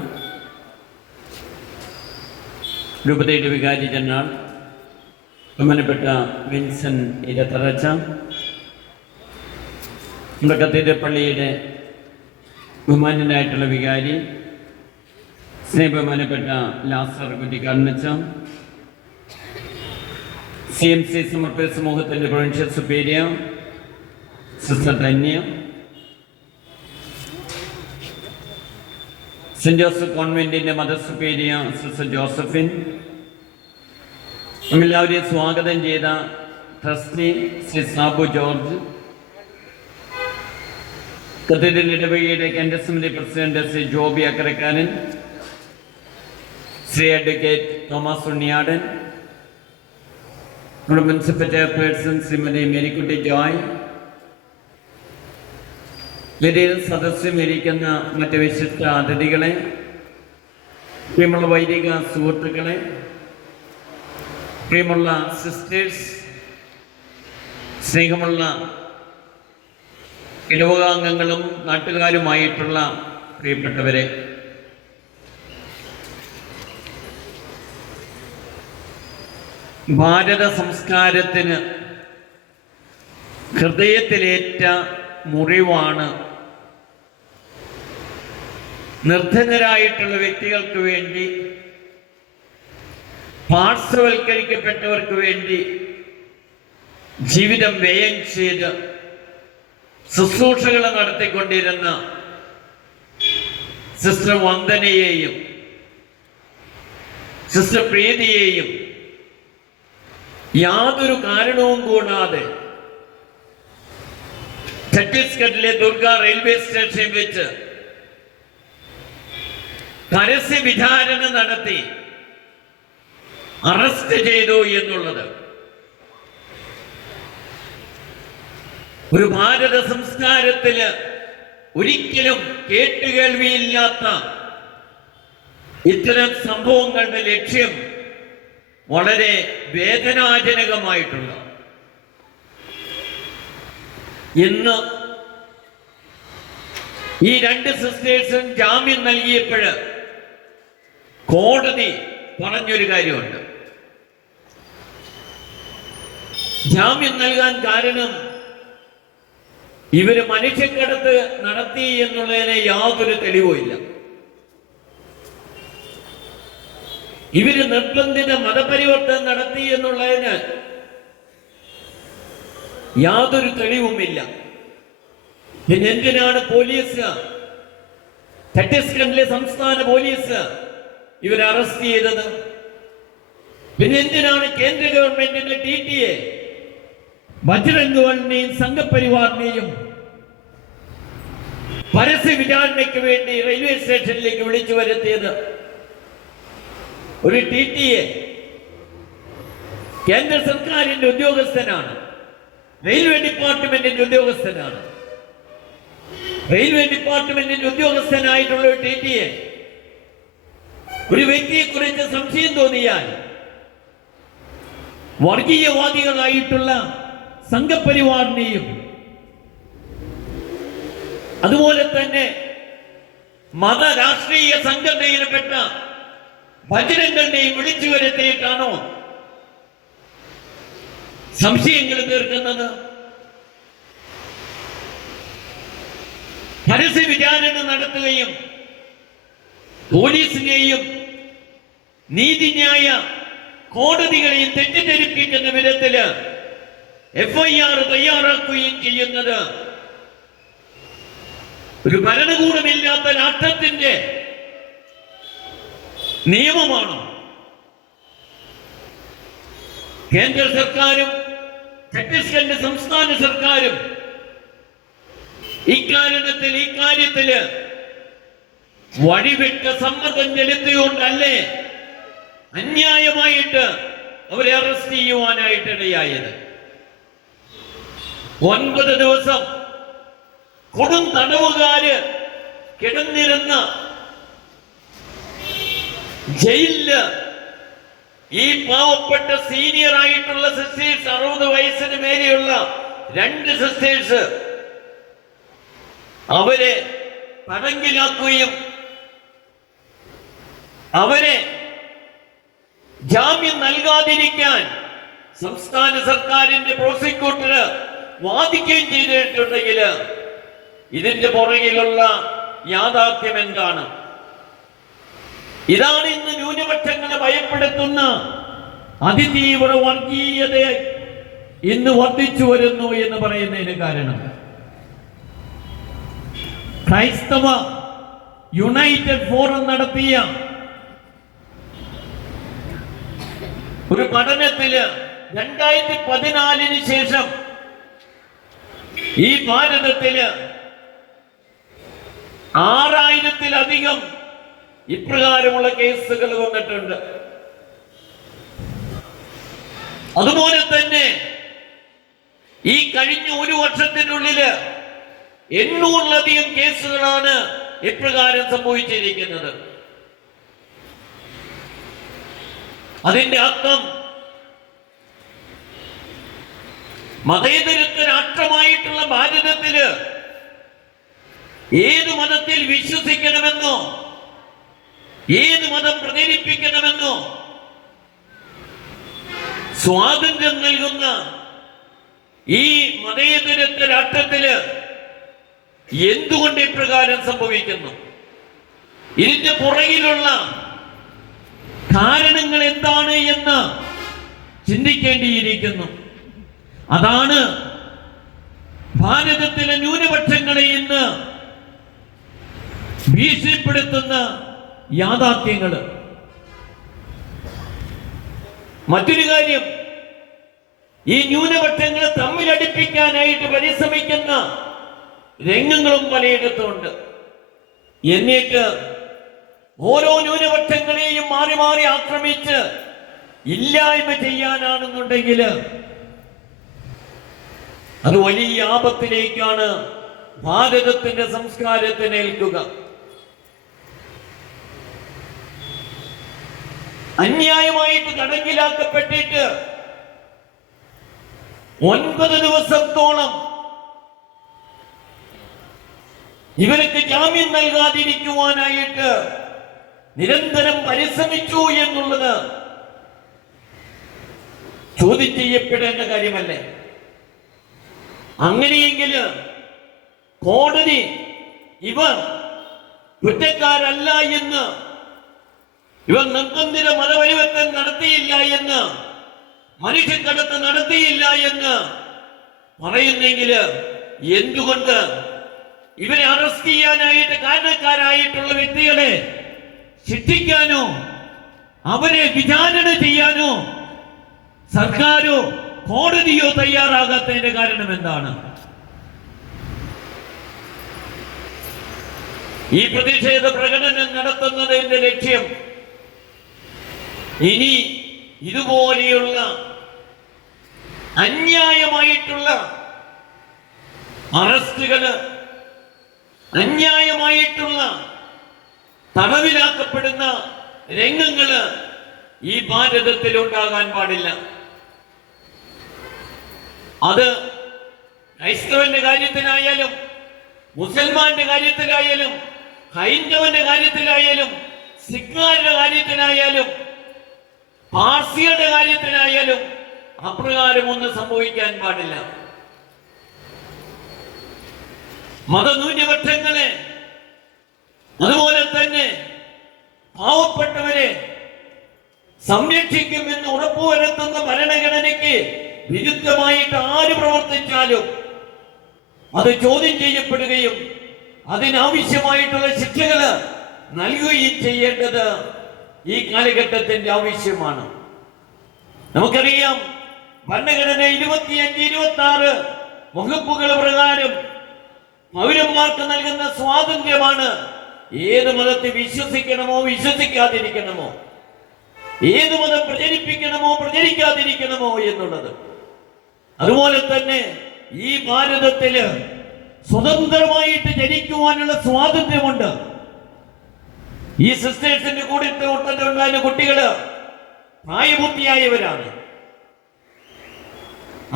രൂപതയുടെ വികാരി ജനറൽ ബഹുമാനപ്പെട്ട വിൻസൻ ഇരത്തറച്ച, നമ്മുടെ കത്തീഡ്രൽ പള്ളിയുടെ ബഹുമാന്യനായിട്ടുള്ള വികാരി സ്നേഹബഹുമാനപ്പെട്ട ലാസർ കുറ്റിക്കാടനച്ച, CMC സമർപ്പിത സമൂഹത്തിൻ്റെ provincial superior sister Dhanya, saint Joseph കോൺവെന്റിന്റെ മദർ സുപ്പീരിയർ സിസ്റ്റർ ജോസഫിൻ, എല്ലാവരെയും സ്വാഗതം ചെയ്ത trustee Shri Sabu George, cathedral ഇടവകയുടെ കേന്ദ്ര സമിതി president Shri Joby Akkarakkaran, Shri advocate Thomas Unniyadan, നമ്മുടെ municipal chairperson Shrimati Marykutty Joy, വേദിയിൽ സദസ്യമിരിക്കുന്ന മറ്റ് വിശിഷ്ട അതിഥികളെ, പ്രിയമുള്ള വൈദിക സുഹൃത്തുക്കളെ, പ്രിയമുള്ള സിസ്റ്റേഴ്സ്, സ്നേഹമുള്ള ഇടവകാംഗങ്ങളും നാട്ടുകാരുമായിട്ടുള്ള പ്രിയപ്പെട്ടവരെ, ഭാരത സംസ്കാരത്തിന് ഹൃദയത്തിലേറ്റ മുറിവാണ് നിർധനരായിട്ടുള്ള വ്യക്തികൾക്ക് വേണ്ടി, പാർശ്വവൽക്കരിക്കപ്പെട്ടവർക്ക് വേണ്ടി ജീവിതം വ്യയം ചെയ്ത് ശുശ്രൂഷകൾ നടത്തിക്കൊണ്ടിരുന്ന സിസ്റ്റർ വന്ദനയെയും സിസ്റ്റർ പ്രീതിയെയും യാതൊരു കാരണവും കൂടാതെ ഛത്തീസ്ഗഡിലെ ദുർഗ റെയിൽവേ സ്റ്റേഷനിൽ വെച്ച് പരസ്യ വിചാരണ നടത്തി അറസ്റ്റ് ചെയ്തു എന്നുള്ളത് ഒരു ഭാരത സംസ്കാരത്തില് ഒരിക്കലും കേട്ടുകേൾവിയില്ലാത്ത ഇത്തരം സംഭവങ്ങളുടെ ലക്ഷ്യം വളരെ വേദനാജനകമായിട്ടുള്ള, ഇന്ന് ഈ രണ്ട് സിസ്റ്റേഴ്സും ജാമ്യം നൽകിയപ്പോൾ കോടതി പറഞ്ഞൊരു കാര്യമുണ്ട്. ജാമ്യം നൽകാൻ കാരണം ഇവര് മനുഷ്യക്കടത്ത് നടത്തി എന്നുള്ളതിന് യാതൊരു തെളിവുമില്ല. ഇവര് നിർബന്ധിത മതപരിവർത്തനം നടത്തി എന്നുള്ളതിന് യാതൊരു തെളിവുമില്ല. പിന്നെ എന്തിനാണ് പോലീസ്, ഛത്തീസ്ഗഡിലെ സംസ്ഥാന പോലീസ് ഇവരെ അറസ്റ്റ് ചെയ്തത്? പിന്നെ എന്തിനാണ് കേന്ദ്ര ഗവൺമെന്റിന്റെ TTA ബജ്രംഗ് ദളിനെയും സംഘപരിവാറിനെയും പരസ്യ വിചാരണയ്ക്ക് വേണ്ടി റെയിൽവേ സ്റ്റേഷനിലേക്ക് വിളിച്ചു വരുത്തിയത്? ഒരു TTA കേന്ദ്ര സർക്കാരിന്റെ ഉദ്യോഗസ്ഥനാണ്, റെയിൽവേ ഡിപ്പാർട്ട്മെന്റിന്റെ ഉദ്യോഗസ്ഥനാണ്. റെയിൽവേ ഡിപ്പാർട്ട്മെന്റിന്റെ ഉദ്യോഗസ്ഥനായിട്ടുള്ള ഒരു TTA ഒരു വ്യക്തിയെ കുറിച്ച് സംശയം തോന്നിയാൽ വർഗീയവാദികളായിട്ടുള്ള സംഘപരിവാറിനെയും അതുപോലെ തന്നെ മതരാഷ്ട്രീയ സംഘടനയിൽപ്പെട്ട ബജ്രംഗിനെയും വിളിച്ചു വരുത്തിയിട്ടാണോ സംശയങ്ങൾ തീർക്കുന്നത്? പരസ്യ വിചാരണ നടത്തുകയും പോലീസിനെയും നീതിന്യായ കോടതികളെയും തെറ്റിദ്ധരിപ്പിക്കുന്ന വിധത്തില് FIR തയ്യാറാക്കുകയും ചെയ്യുന്നത് ഒരു ഭരണകൂടമില്ലാത്ത രാഷ്ട്രത്തിന്റെ നിയമമാണോ? കേന്ദ്ര സർക്കാരും ഛത്തീസ്ഗഡ് സംസ്ഥാന സർക്കാരും ഈ കാര്യത്തില് വഴിവിട്ട സമ്മർദ്ദം ചെലുത്തിയുകൊണ്ടല്ലേ അന്യായമായിട്ട് അവരെ അറസ്റ്റ് ചെയ്യുവാനായിട്ടിടയായത്? 9 ദിവസം കൊടും തടവുകാര് കിടന്നിരുന്ന ജയിലില് ഈ പാവപ്പെട്ട സീനിയർ ആയിട്ടുള്ള സിസ്റ്റേഴ്സ്, 60 വയസ്സിന് മേലെയുള്ള 2 സിസ്റ്റേഴ്സ്, അവരെ തടങ്കിലാക്കുകയും അവരെ ജാമ്യം നൽകാതിരിക്കാൻ സംസ്ഥാന സർക്കാരിന്റെ പ്രോസിക്യൂട്ടർ വാദിക്കുകയും ചെയ്തിട്ടുണ്ടെങ്കിൽ ഇതിന്റെ പുറകിലുള്ള യാഥാർത്ഥ്യം എന്താണ്? ഇതാണ് ഇന്ന് ന്യൂനപക്ഷങ്ങളെ ഭയപ്പെടുത്തുന്ന അതിതീവ്ര വർഗീയത ഇന്ന് വർദ്ധിച്ചു വരുന്നു എന്ന് പറയുന്നതിന് കാരണം. ക്രൈസ്തവ യുണൈറ്റഡ് ഫോറം നടത്തിയ ഒരു പഠനത്തില് 2014 ശേഷം ഈ ഭാരതത്തില് 6000-ലധികം ഇപ്രകാരമുള്ള കേസുകൾ വന്നിട്ടുണ്ട്. അതുപോലെ തന്നെ ഈ കഴിഞ്ഞ 1 വർഷത്തിനുള്ളില് 800-ലധികം കേസുകളാണ് ഇപ്രകാരം സംഭവിച്ചിരിക്കുന്നത്. അതിന്റെ അർത്ഥം മതേതരത്വ രാഷ്ട്രമായിട്ടുള്ള ഭാരതത്തില് ഏത് മതത്തിൽ വിശ്വസിക്കണമെന്നോ ഏത് മതം പ്രചരിപ്പിക്കണമെന്നോ സ്വാതന്ത്ര്യം നൽകുന്ന ഈ മതേതരത്വ രാഷ്ട്രത്തില് എന്തുകൊണ്ട് ഇപ്രകാരം സംഭവിക്കുന്നു? ഇതിന്റെ പുറകിലുള്ള കാരണങ്ങൾ എന്താണ് എന്ന് ചിന്തിക്കേണ്ടിയിരിക്കുന്നു. അതാണ് ഭാരതത്തിലെ ന്യൂനപക്ഷങ്ങളെ ഇന്ന് ഭീഷണിപ്പെടുത്തുന്ന യാഥാർത്ഥ്യങ്ങൾ. മറ്റൊരു കാര്യം, ഈ ന്യൂനപക്ഷങ്ങളെ തമ്മിലടിപ്പിക്കാനായിട്ട് പരിശ്രമിക്കുന്ന രംഗങ്ങളും പലയിടത്തുണ്ട്. എന്നിട്ട് ഓരോ ന്യൂനപക്ഷങ്ങളെയും മാറി മാറി ആക്രമിച്ച് ഇല്ലായ്മ ചെയ്യാനാണെന്നുണ്ടെങ്കിൽ അത് വലിയ ആപത്തിലേക്കാണ് ഭാരതത്തിന്റെ സംസ്കാരത്തിന് ഏൽക്കുക. അന്യായമായിട്ട് തടങ്കിലാക്കപ്പെട്ടിട്ട് 9 ദിവസത്തോളം ഇവർക്ക് ജാമ്യം നൽകാതിരിക്കുവാനായിട്ട് നിരന്തരം പരിശ്രമിച്ചു എന്നുള്ളത് ചോദ്യം ചെയ്യപ്പെടേണ്ട കാര്യമല്ലേ? അങ്ങനെയെങ്കിൽ കോടതി ഇവർ കുറ്റക്കാരല്ല എന്ന്, ഇവർ നിർബന്ധിത മതപരിവർത്തനം നടത്തിയില്ല എന്ന്, മനുഷ്യക്കടത്ത് നടത്തിയില്ല എന്ന് പറയുന്നെങ്കിൽ എന്തുകൊണ്ട് ഇവരെ അറസ്റ്റ് ചെയ്യാനായിട്ട് കാരണക്കാരായിട്ടുള്ള വ്യക്തികളെ ശിക്ഷിക്കാനോ അവരെ വിചാരണ ചെയ്യാനോ സർക്കാരോ കോടതിയോ തയ്യാറാകാത്തതിന്റെ കാരണം എന്താണ്? ഈ പ്രതിഷേധ പ്രകടനം നടത്തുന്നതിന്റെ ലക്ഷ്യം ഇനി ഇതുപോലെയുള്ള അന്യായമായിട്ടുള്ള അറസ്റ്റുകള്, അന്യായമായിട്ടുള്ള തടവിലാക്കപ്പെടുന്ന രംഗങ്ങള് ഈ ഭാരതത്തിൽ ഉണ്ടാകാൻ പാടില്ല. അത് ക്രൈസ്തവന്റെ കാര്യത്തിലായാലും മുസൽമാന്റെ കാര്യത്തിലായാലും ഹൈന്ദവന്റെ കാര്യത്തിലായാലും സിഖുകാരുടെ കാര്യത്തിലായാലും പാർസിയുടെ കാര്യത്തിലായാലും അപ്രകാരം ഒന്നും സംഭവിക്കാൻ പാടില്ല. മതന്യൂനപക്ഷങ്ങളെ അതുപോലെ തന്നെ പാവപ്പെട്ടവരെ സംരക്ഷിക്കുമെന്ന് ഉറപ്പുവരുത്തുന്ന ഭരണഘടനയ്ക്ക് വിരുദ്ധമായിട്ട് ആര് പ്രവർത്തിച്ചാലും അത് ചോദ്യം ചെയ്യപ്പെടുകയും അതിനാവശ്യമായിട്ടുള്ള ശിക്ഷകള് നൽകുകയും ചെയ്യേണ്ടത് ഈ കാലഘട്ടത്തിന്റെ ആവശ്യമാണ്. നമുക്കറിയാം, ഭരണഘടന 25-26 വകുപ്പുകൾ പ്രകാരം പൗരന്മാർക്ക് നൽകുന്ന സ്വാതന്ത്ര്യമാണ് ഏത് മതത്തെ വിശ്വസിക്കണമോ വിശ്വസിക്കാതിരിക്കണമോ, ഏത് മതം പ്രചരിപ്പിക്കണമോ പ്രചരിക്കാതിരിക്കണമോ എന്നുള്ളത്. അതുപോലെ തന്നെ ഈ ഭാരതത്തില് സ്വതന്ത്രമായിട്ട് ജനിക്കുവാനുള്ള സ്വാതന്ത്ര്യമുണ്ട്. ഈ സിസ്റ്റേഴ്സിന്റെ കൂടെ ഉണ്ടായിരുന്ന കുട്ടികള് പ്രായപൂർത്തിയായവരാണ്.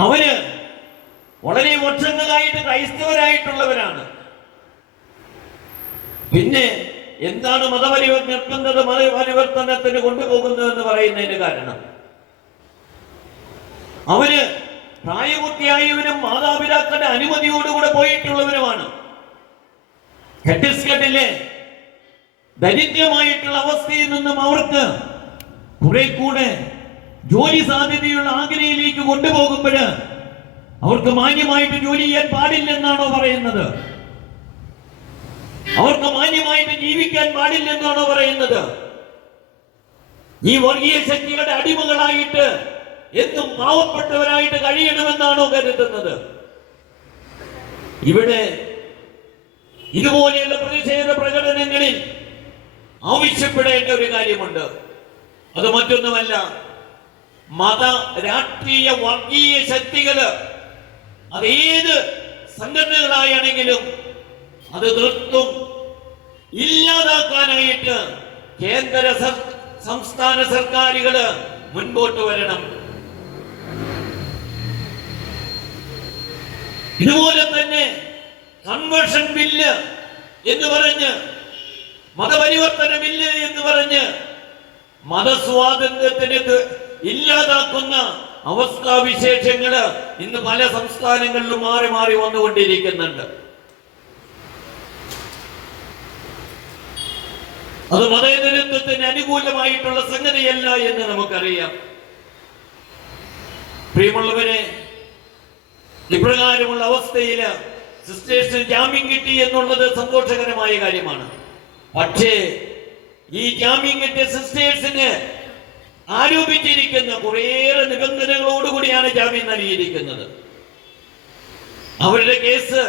അവര് വളരെ വർഷങ്ങളായിട്ട് ക്രൈസ്തവരായിട്ടുള്ളവരാണ്. പിന്നെ എന്താണ് നിർബന്ധിത മതപരിവർത്തനത്തിന് കൊണ്ടുപോകുന്നതെന്ന് പറയുന്നതിന് കാരണം? അവര് പ്രായപൂർത്തിയായവരും മാതാപിതാക്കളുടെ അനുമതിയോടുകൂടെ പോയിട്ടുള്ളവരുമാണ്. ഛത്തീസ്ഗഡിലെ ദരിദ്രമായിട്ടുള്ള അവസ്ഥയിൽ നിന്നും അവർക്ക് കുറെ കൂടെ ജോലി സാധ്യതയുള്ള ആഗ്രയിലേക്ക് കൊണ്ടുപോകുമ്പോൾ അവർക്ക് മാന്യമായിട്ട് ജോലി ചെയ്യാൻ പാടില്ലെന്നാണോ പറയുന്നത്? അവർക്ക് മാന്യമായിട്ട് ജീവിക്കാൻ പാടില്ലെന്നാണോ പറയുന്നത്? ഈ വർഗീയ ശക്തികളുടെ അടിമകളായിട്ട് എന്നും പാവപ്പെട്ടവരായിട്ട് കഴിയണമെന്നാണോ കരുതുന്നത്? ഇവിടെ ഇതുപോലെയുള്ള പ്രതിഷേധ പ്രകടനങ്ങളിൽ ആവശ്യപ്പെടേണ്ട ഒരു കാര്യമുണ്ട്. അത് മറ്റൊന്നുമല്ല, മത രാഷ്ട്രീയ വർഗീയ ശക്തികള് അതേത് സംഘടനകളായാണെങ്കിലും അത് തീർത്തും ഇല്ലാതാക്കാനായിട്ട് കേന്ദ്ര സംസ്ഥാന സർക്കാരുകള് മുൻപോട്ട് വരണം. ഇതുപോലെ തന്നെ കൺവേർഷൻ ബില്ല് എന്ന് പറഞ്ഞ്, മതപരിവർത്തന ബില്ല് എന്ന് പറഞ്ഞ് മതസ്വാതന്ത്ര്യത്തിന് ഇല്ലാതാക്കുന്ന അവസ്ഥാവിശേഷങ്ങള് ഇന്ന് പല സംസ്ഥാനങ്ങളിലും മാറി മാറി വന്നുകൊണ്ടിരിക്കുന്നുണ്ട്. അത് മതേതരത്വത്തിന് അനുകൂലമായിട്ടുള്ള സംഗതിയല്ല എന്ന് നമുക്കറിയാം. പ്രിയമുള്ളവരെ, ഇപ്രകാരമുള്ള അവസ്ഥയില് സിസ്റ്റേഴ്സിന് ജാമ്യം കിട്ടി എന്നുള്ളത് സന്തോഷകരമായ കാര്യമാണ്. പക്ഷേ ഈ ജാമ്യം കിട്ടിയ സിസ്റ്റേഴ്സിന് ആരോപിച്ചിരിക്കുന്ന കുറേയേറെ നിബന്ധനകളോടുകൂടിയാണ് ജാമ്യം നൽകിയിരിക്കുന്നത്. അവരുടെ കേസ്,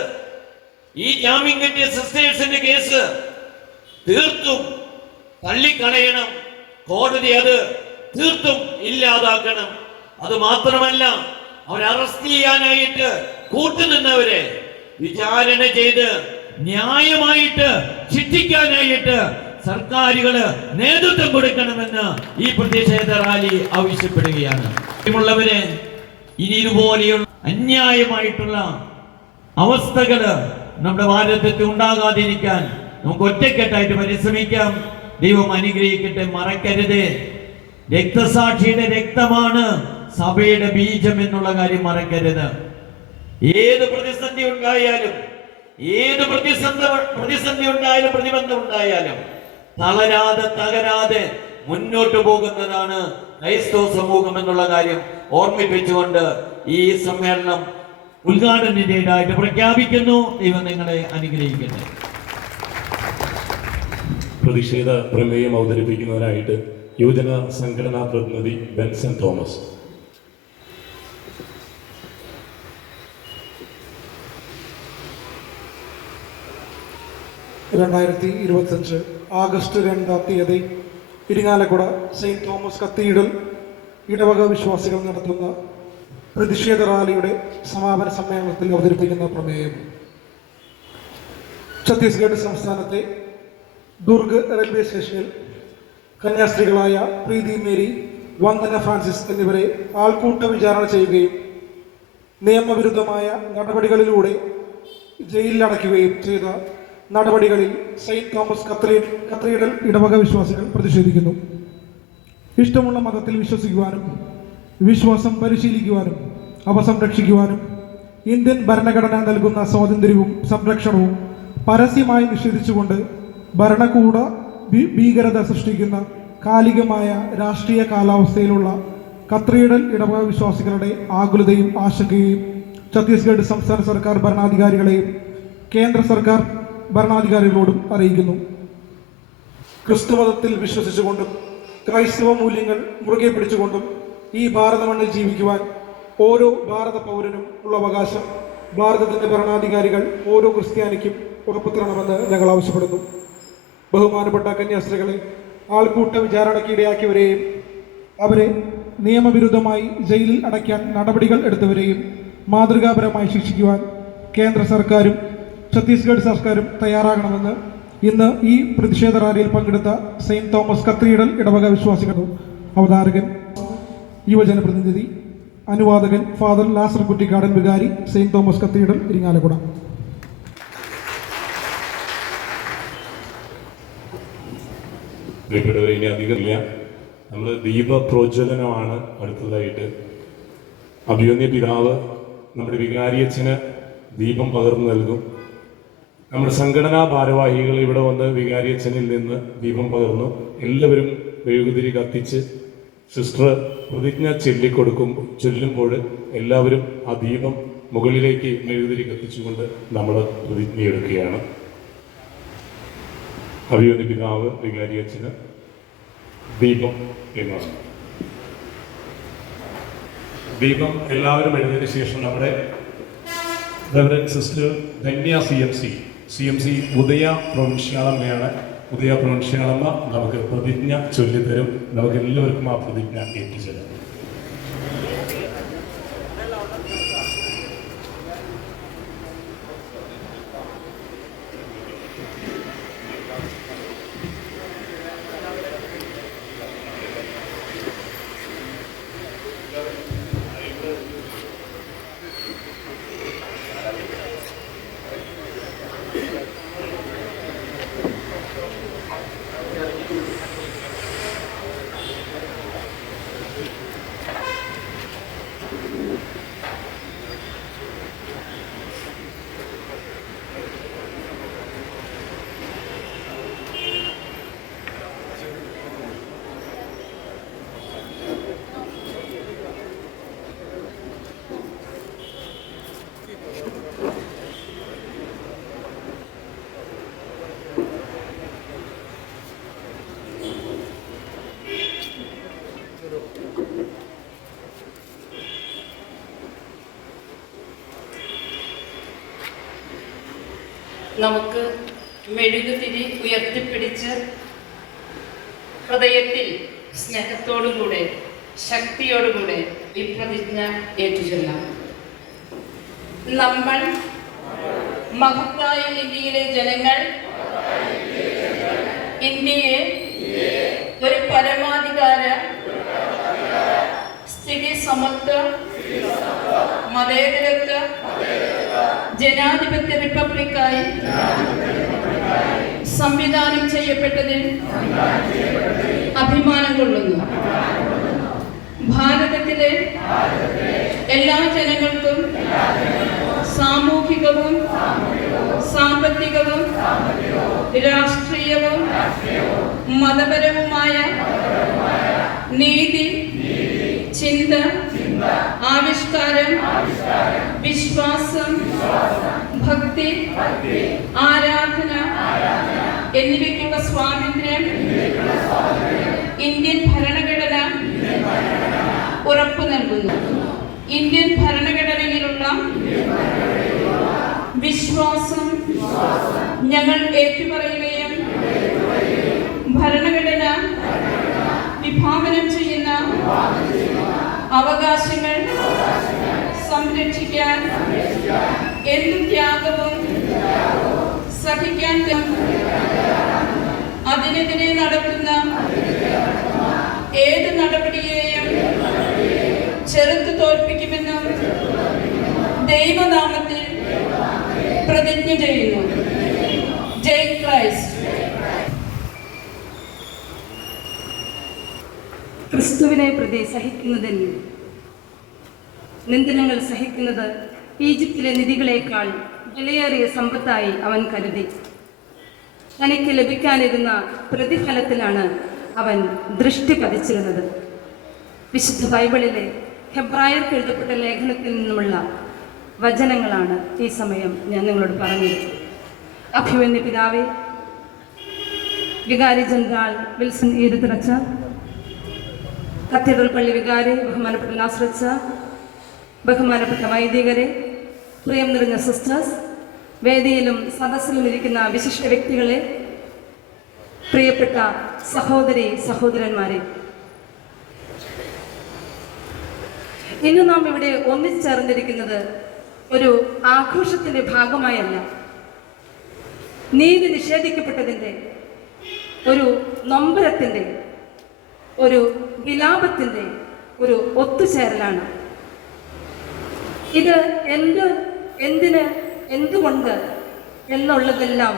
ഈ ജാമ്യം കിട്ടിയ സിസ്റ്റേഴ്സിന്റെ കേസ് തീർത്തും തള്ളിക്കളയണം. കോടതി അത് തീർത്തും ഇല്ലാതാക്കണം. അത് മാത്രമല്ല, അവരെ അറസ്റ്റ് ചെയ്യാനായിട്ട് കൂട്ടുനിന്നവരെ വിചാരണ ചെയ്ത് ന്യായമായിട്ട് ശിക്ഷിക്കാനായിട്ട് സർക്കാരുകള് നേതൃത്വം കൊടുക്കണമെന്ന് ഈ പ്രതിഷേധ റാലി ആവശ്യപ്പെടുകയാണ്. പ്രിയമുള്ളവരെ, ഇനി ഇതുപോലെയുള്ള അന്യായമായിട്ടുള്ള അവസ്ഥകള് നമ്മുടെ ഭാരതത്തിൽ ഉണ്ടാകാതിരിക്കാൻ നമുക്ക് ഒറ്റക്കെട്ടായിട്ട് പരിശ്രമിക്കാം. ദൈവം അനുഗ്രഹിക്കട്ടെ. മറക്കരുത്, രക്തസാക്ഷിയുടെ രക്തമാണ് സഭയുടെ ബീജം എന്നുള്ള കാര്യം മറക്കരുത്. ഏത് പ്രതിസന്ധി ഉണ്ടായാലും, ഏത് പ്രതിസന്ധി ഉണ്ടായാലും, പ്രതിബന്ധം ഉണ്ടായാലും തളരാതെ തകരാതെ മുന്നോട്ട് പോകുന്നതാണ് ക്രൈസ്തവ സമൂഹം എന്നുള്ള കാര്യം ഓർമ്മിപ്പിച്ചുകൊണ്ട് ഈ സമ്മേളനം ഉദ്ഘാടനത്തിനായിട്ട് പ്രഖ്യാപിക്കുന്നു. ദൈവം നിങ്ങളെ അനുഗ്രഹിക്കട്ടെ. പ്രതിഷേധ പ്രമേയം അവതരിപ്പിക്കുന്നതിനായിട്ട് യുവജന സംഘടനാ പ്രതിനിധി Benson Thomas. August 2 Irinjalakuda Saint Thomas cathedral ഇടവക വിശ്വാസികൾ നടത്തുന്ന പ്രതിഷേധ റാലിയുടെ സമാപന സമ്മേളനത്തിൽ അവതരിപ്പിക്കുന്ന പ്രമേയം ഛത്തീസ്ഗഡ് സംസ്ഥാനത്തെ ദുർഗ് റെയിൽവേ സ്റ്റേഷനിൽ കന്യാസ്ത്രീകളായ പ്രീതി മേരി, വന്ദന ഫ്രാൻസിസ് എന്നിവരെ ആൾക്കൂട്ട വിചാരണ ചെയ്യുകയും നിയമവിരുദ്ധമായ നടപടികളിലൂടെ ജയിലിലടയ്ക്കുകയും ചെയ്ത നടപടികളിൽ സെയിന്റ് തോമസ് കത്തീഡ്രൽ ഇടവക വിശ്വാസികൾ പ്രതിഷേധിക്കുന്നു. ഇഷ്ടമുള്ള മതത്തിൽ വിശ്വസിക്കുവാനും വിശ്വാസം പരിശീലിക്കുവാനും അവ സംരക്ഷിക്കുവാനും ഇന്ത്യൻ ഭരണഘടന നൽകുന്ന സ്വാതന്ത്ര്യവും സംരക്ഷണവും പരസ്യമായി നിഷേധിച്ചുകൊണ്ട് ഭരണകൂട ഭീകരത സൃഷ്ടിക്കുന്ന കാലികമായ രാഷ്ട്രീയ കാലാവസ്ഥയിലുള്ള കത്തീഡ്രൽ ഇടവക വിശ്വാസികളുടെ ആകുലതയും ആശങ്കയും ഛത്തീസ്ഗഡ് സംസ്ഥാന സർക്കാർ ഭരണാധികാരികളെയും കേന്ദ്ര സർക്കാർ ഭരണാധികാരികളോടും അറിയിക്കുന്നു. ക്രിസ്തുമതത്തിൽ വിശ്വസിച്ചുകൊണ്ടും ക്രൈസ്തവ മൂല്യങ്ങൾ മുറുകെ പിടിച്ചുകൊണ്ടും ഈ ഭാരത മണ്ണിൽ ജീവിക്കുവാൻ ഓരോ ഭാരത പൗരനും ഉള്ള അവകാശം ഭാരതത്തിൻ്റെ ഭരണാധികാരികൾ ഓരോ ക്രിസ്ത്യാനിക്കും ഉറപ്പുതരണമെന്ന് ഞങ്ങൾ ആവശ്യപ്പെടുന്നു. ബഹുമാനപ്പെട്ട കന്യാസ്ത്രീകളെ ആൾക്കൂട്ട വിചാരണയ്ക്ക് ഇടയാക്കിയവരെയും അവരെ നിയമവിരുദ്ധമായി ജയിലിൽ അടയ്ക്കാൻ നടപടികൾ എടുത്തവരെയും മാതൃകാപരമായി ശിക്ഷിക്കുവാൻ കേന്ദ്ര സർക്കാരും ഛത്തീസ്ഗഡ് സർക്കാരും തയ്യാറാകണമെന്ന് ഇന്ന് ഈ പ്രതിഷേധ റാലിയിൽ പങ്കെടുത്ത സെയിന്റ് തോമസ് കത്തീഡ്രൽ ഇടവക വിശ്വാസികളും അവതാരകൻ, യുവജന പ്രതിനിധി, അനുവാദകൻ ഫാദർ ലാസർ കുറ്റിക്കാടൻ വികാരി, സെയിന്റ് തോമസ് കത്തീഡ്രൽ ഇരിങ്ങാലക്കുട. പ്രിയപ്പെട്ടവരെ, ഇനി അധികമില്ല. നമ്മൾ ദീപപ്രോജ്വലനമാണ് അടുത്തതായിട്ട്. അഭിമന്യ പിതാവ് നമ്മുടെ വികാരിയച്ഛന് ദീപം പകർന്നു നൽകും. നമ്മുടെ സംഘടനാ ഭാരവാഹികൾ ഇവിടെ വന്ന് വികാരിയച്ഛനിൽ നിന്ന് ദീപം പകർന്നു. എല്ലാവരും മെഴുകുതിരി കത്തിച്ച് സിസ്റ്റർ പ്രതിജ്ഞ ചൊല്ലുമ്പോൾ എല്ലാവരും ആ ദീപം മുകളിലേക്ക് മെഴുകുതിരി കത്തിച്ചുകൊണ്ട് നമ്മൾ പ്രതിജ്ഞയെടുക്കുകയാണ്. അഭിമന്യ പിതാവ് വികാരിയച്ഛന് ദീപം എന്നാണ്. ദീപം എല്ലാവരും എഴുതിയതിനു ശേഷം നമ്മുടെ റെവറൻഡ് സിസ്റ്റർ ധന്യ CMC ഉദയ പ്രൊവിൻഷ്യാളമ്മയാണ്. ഉദയ പ്രൊവിൻഷ്യാളമ്മ നമുക്ക് പ്രതിജ്ഞ ചൊല്ലിത്തരും. നമുക്ക് എല്ലാവർക്കും ആ പ്രതിജ്ഞ ഏറ്റുചൊല്ലാം. നമുക്ക് മെഴുകുതിരി ഉയർത്തിപ്പിടിച്ച് ഹൃദയത്തിൽ സ്നേഹത്തോടുകൂടെ ശക്തിയോടുകൂടെ ഈ പ്രതിജ്ഞ ഏറ്റുചൊല്ലാം. നമ്മൾ മഹത്തായ ഇന്ത്യയിലെ ജനങ്ങൾ ഇന്ത്യയെ ഒരു പരമാധികാര സ്ഥിതി സമത്വ മതേതരത്വ ജനാധിപത്യ റിപ്പബ്ലിക്കായി സംവിധാനം ചെയ്യപ്പെട്ടതിൽ അഭിമാനം കൊള്ളുന്നു. ഭാരതത്തിലെ എല്ലാ ജനങ്ങൾക്കും സാമൂഹികവും സാമ്പത്തികവും രാഷ്ട്രീയവും മതപരവുമായ നീതി, ചിന്ത, ആവിഷ്കാരം, വിശ്വാസം, ഭക്തി, ആരാധന എന്നിവയ്ക്കുള്ള സ്വാതന്ത്ര്യം ഇന്ത്യൻ ഭരണഘടന ഉറപ്പു നൽകുന്നു. ഇന്ത്യൻ ഭരണഘടനയിലുള്ള വിശ്വാസം ഞങ്ങൾ ഏറ്റുപറയുകയും ഭരണഘടന വിഭാവനം ചെയ്യുന്ന അവകാശങ്ങൾ സംരക്ഷിക്കാൻ എന്ത് ത്യാഗവും സഹിക്കാൻ അതിനെതിരെ നടത്തുന്ന ഏത് നടപടിയെയും ചെറുത്തു തോൽപ്പിക്കുമെന്നും ദൈവനാമത്തിൽ പ്രതിജ്ഞ ചെയ്യുന്നു. ജയ് ക്രൈസ്റ്റ്. ക്രിസ്തുവിനെ പ്രതി സഹിക്കുന്നതിൽ നിന്ദനങ്ങൾ സഹിക്കുന്നത് ഈജിപ്തിലെ നിധികളേക്കാൾ വിലയേറിയ സമ്പത്തായി അവൻ കരുതി. തനിക്ക് ലഭിക്കാനിരുന്ന പ്രതിഫലത്തിലാണ് അവൻ ദൃഷ്ടി പതിച്ചിരുന്നത്. വിശുദ്ധ ബൈബിളിലെ ഹെബ്രായർക്ക് എഴുതപ്പെട്ട ലേഖനത്തിൽ നിന്നുമുള്ള വചനങ്ങളാണ് ഈ സമയം ഞാൻ നിങ്ങളോട് പറഞ്ഞത്. അഭിമന്യ പിതാവേ, വികാരി ജനറൽ വിൽസൺ ഈരുത്തിറച്ച, കത്തീഡ്രൽ പള്ളി വികാരി ബഹുമാനപ്പെട്ട നാസറച്ച, ബഹുമാനപ്പെട്ട വൈദികരെ, പ്രിയം നിറഞ്ഞ സിസ്റ്റേഴ്സ്, വേദിയിലും സദസ്സിലും ഇരിക്കുന്ന വിശിഷ്ട വ്യക്തികളെ, പ്രിയപ്പെട്ട സഹോദരി സഹോദരന്മാരെ, ഇന്ന് നാം ഇവിടെ ഒന്നിച്ചേർന്നിരിക്കുന്നത് ഒരു ആഘോഷത്തിൻ്റെ ഭാഗമായല്ല, നീതി നിഷേധിക്കപ്പെട്ടതിൻ്റെ, ഒരു നൊമ്പരത്തിൻ്റെ, ഒരു വിലാപത്തിൻ്റെ ഒരു ഒത്തുചേരലാണ്. ഇത് എന്തിന്, എന്തുകൊണ്ട് എന്നുള്ളതെല്ലാം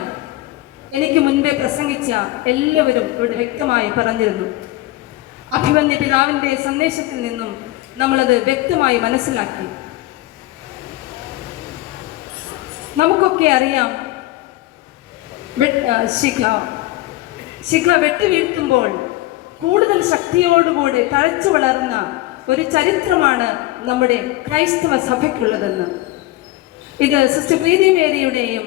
എനിക്ക് മുൻപേ പ്രസംഗിച്ച എല്ലാവരും ഇവിടെ വ്യക്തമായി പറഞ്ഞിരുന്നു. അഭിമന്യ പിതാവിൻ്റെ സന്ദേശത്തിൽ നിന്നും നമ്മളത് വ്യക്തമായി മനസ്സിലാക്കി. നമുക്കൊക്കെ അറിയാം, ശിഖ വെട്ടിവീഴ്ത്തുമ്പോൾ കൂടുതൽ ശക്തിയോടുകൂടി തഴച്ചു വളർന്ന ഒരു ചരിത്രമാണ് നമ്മുടെ ക്രൈസ്തവ സഭയ്ക്കുള്ളതെന്ന്. ഇത് സിസ്റ്റർ പ്രീതി മേരിയുടെയും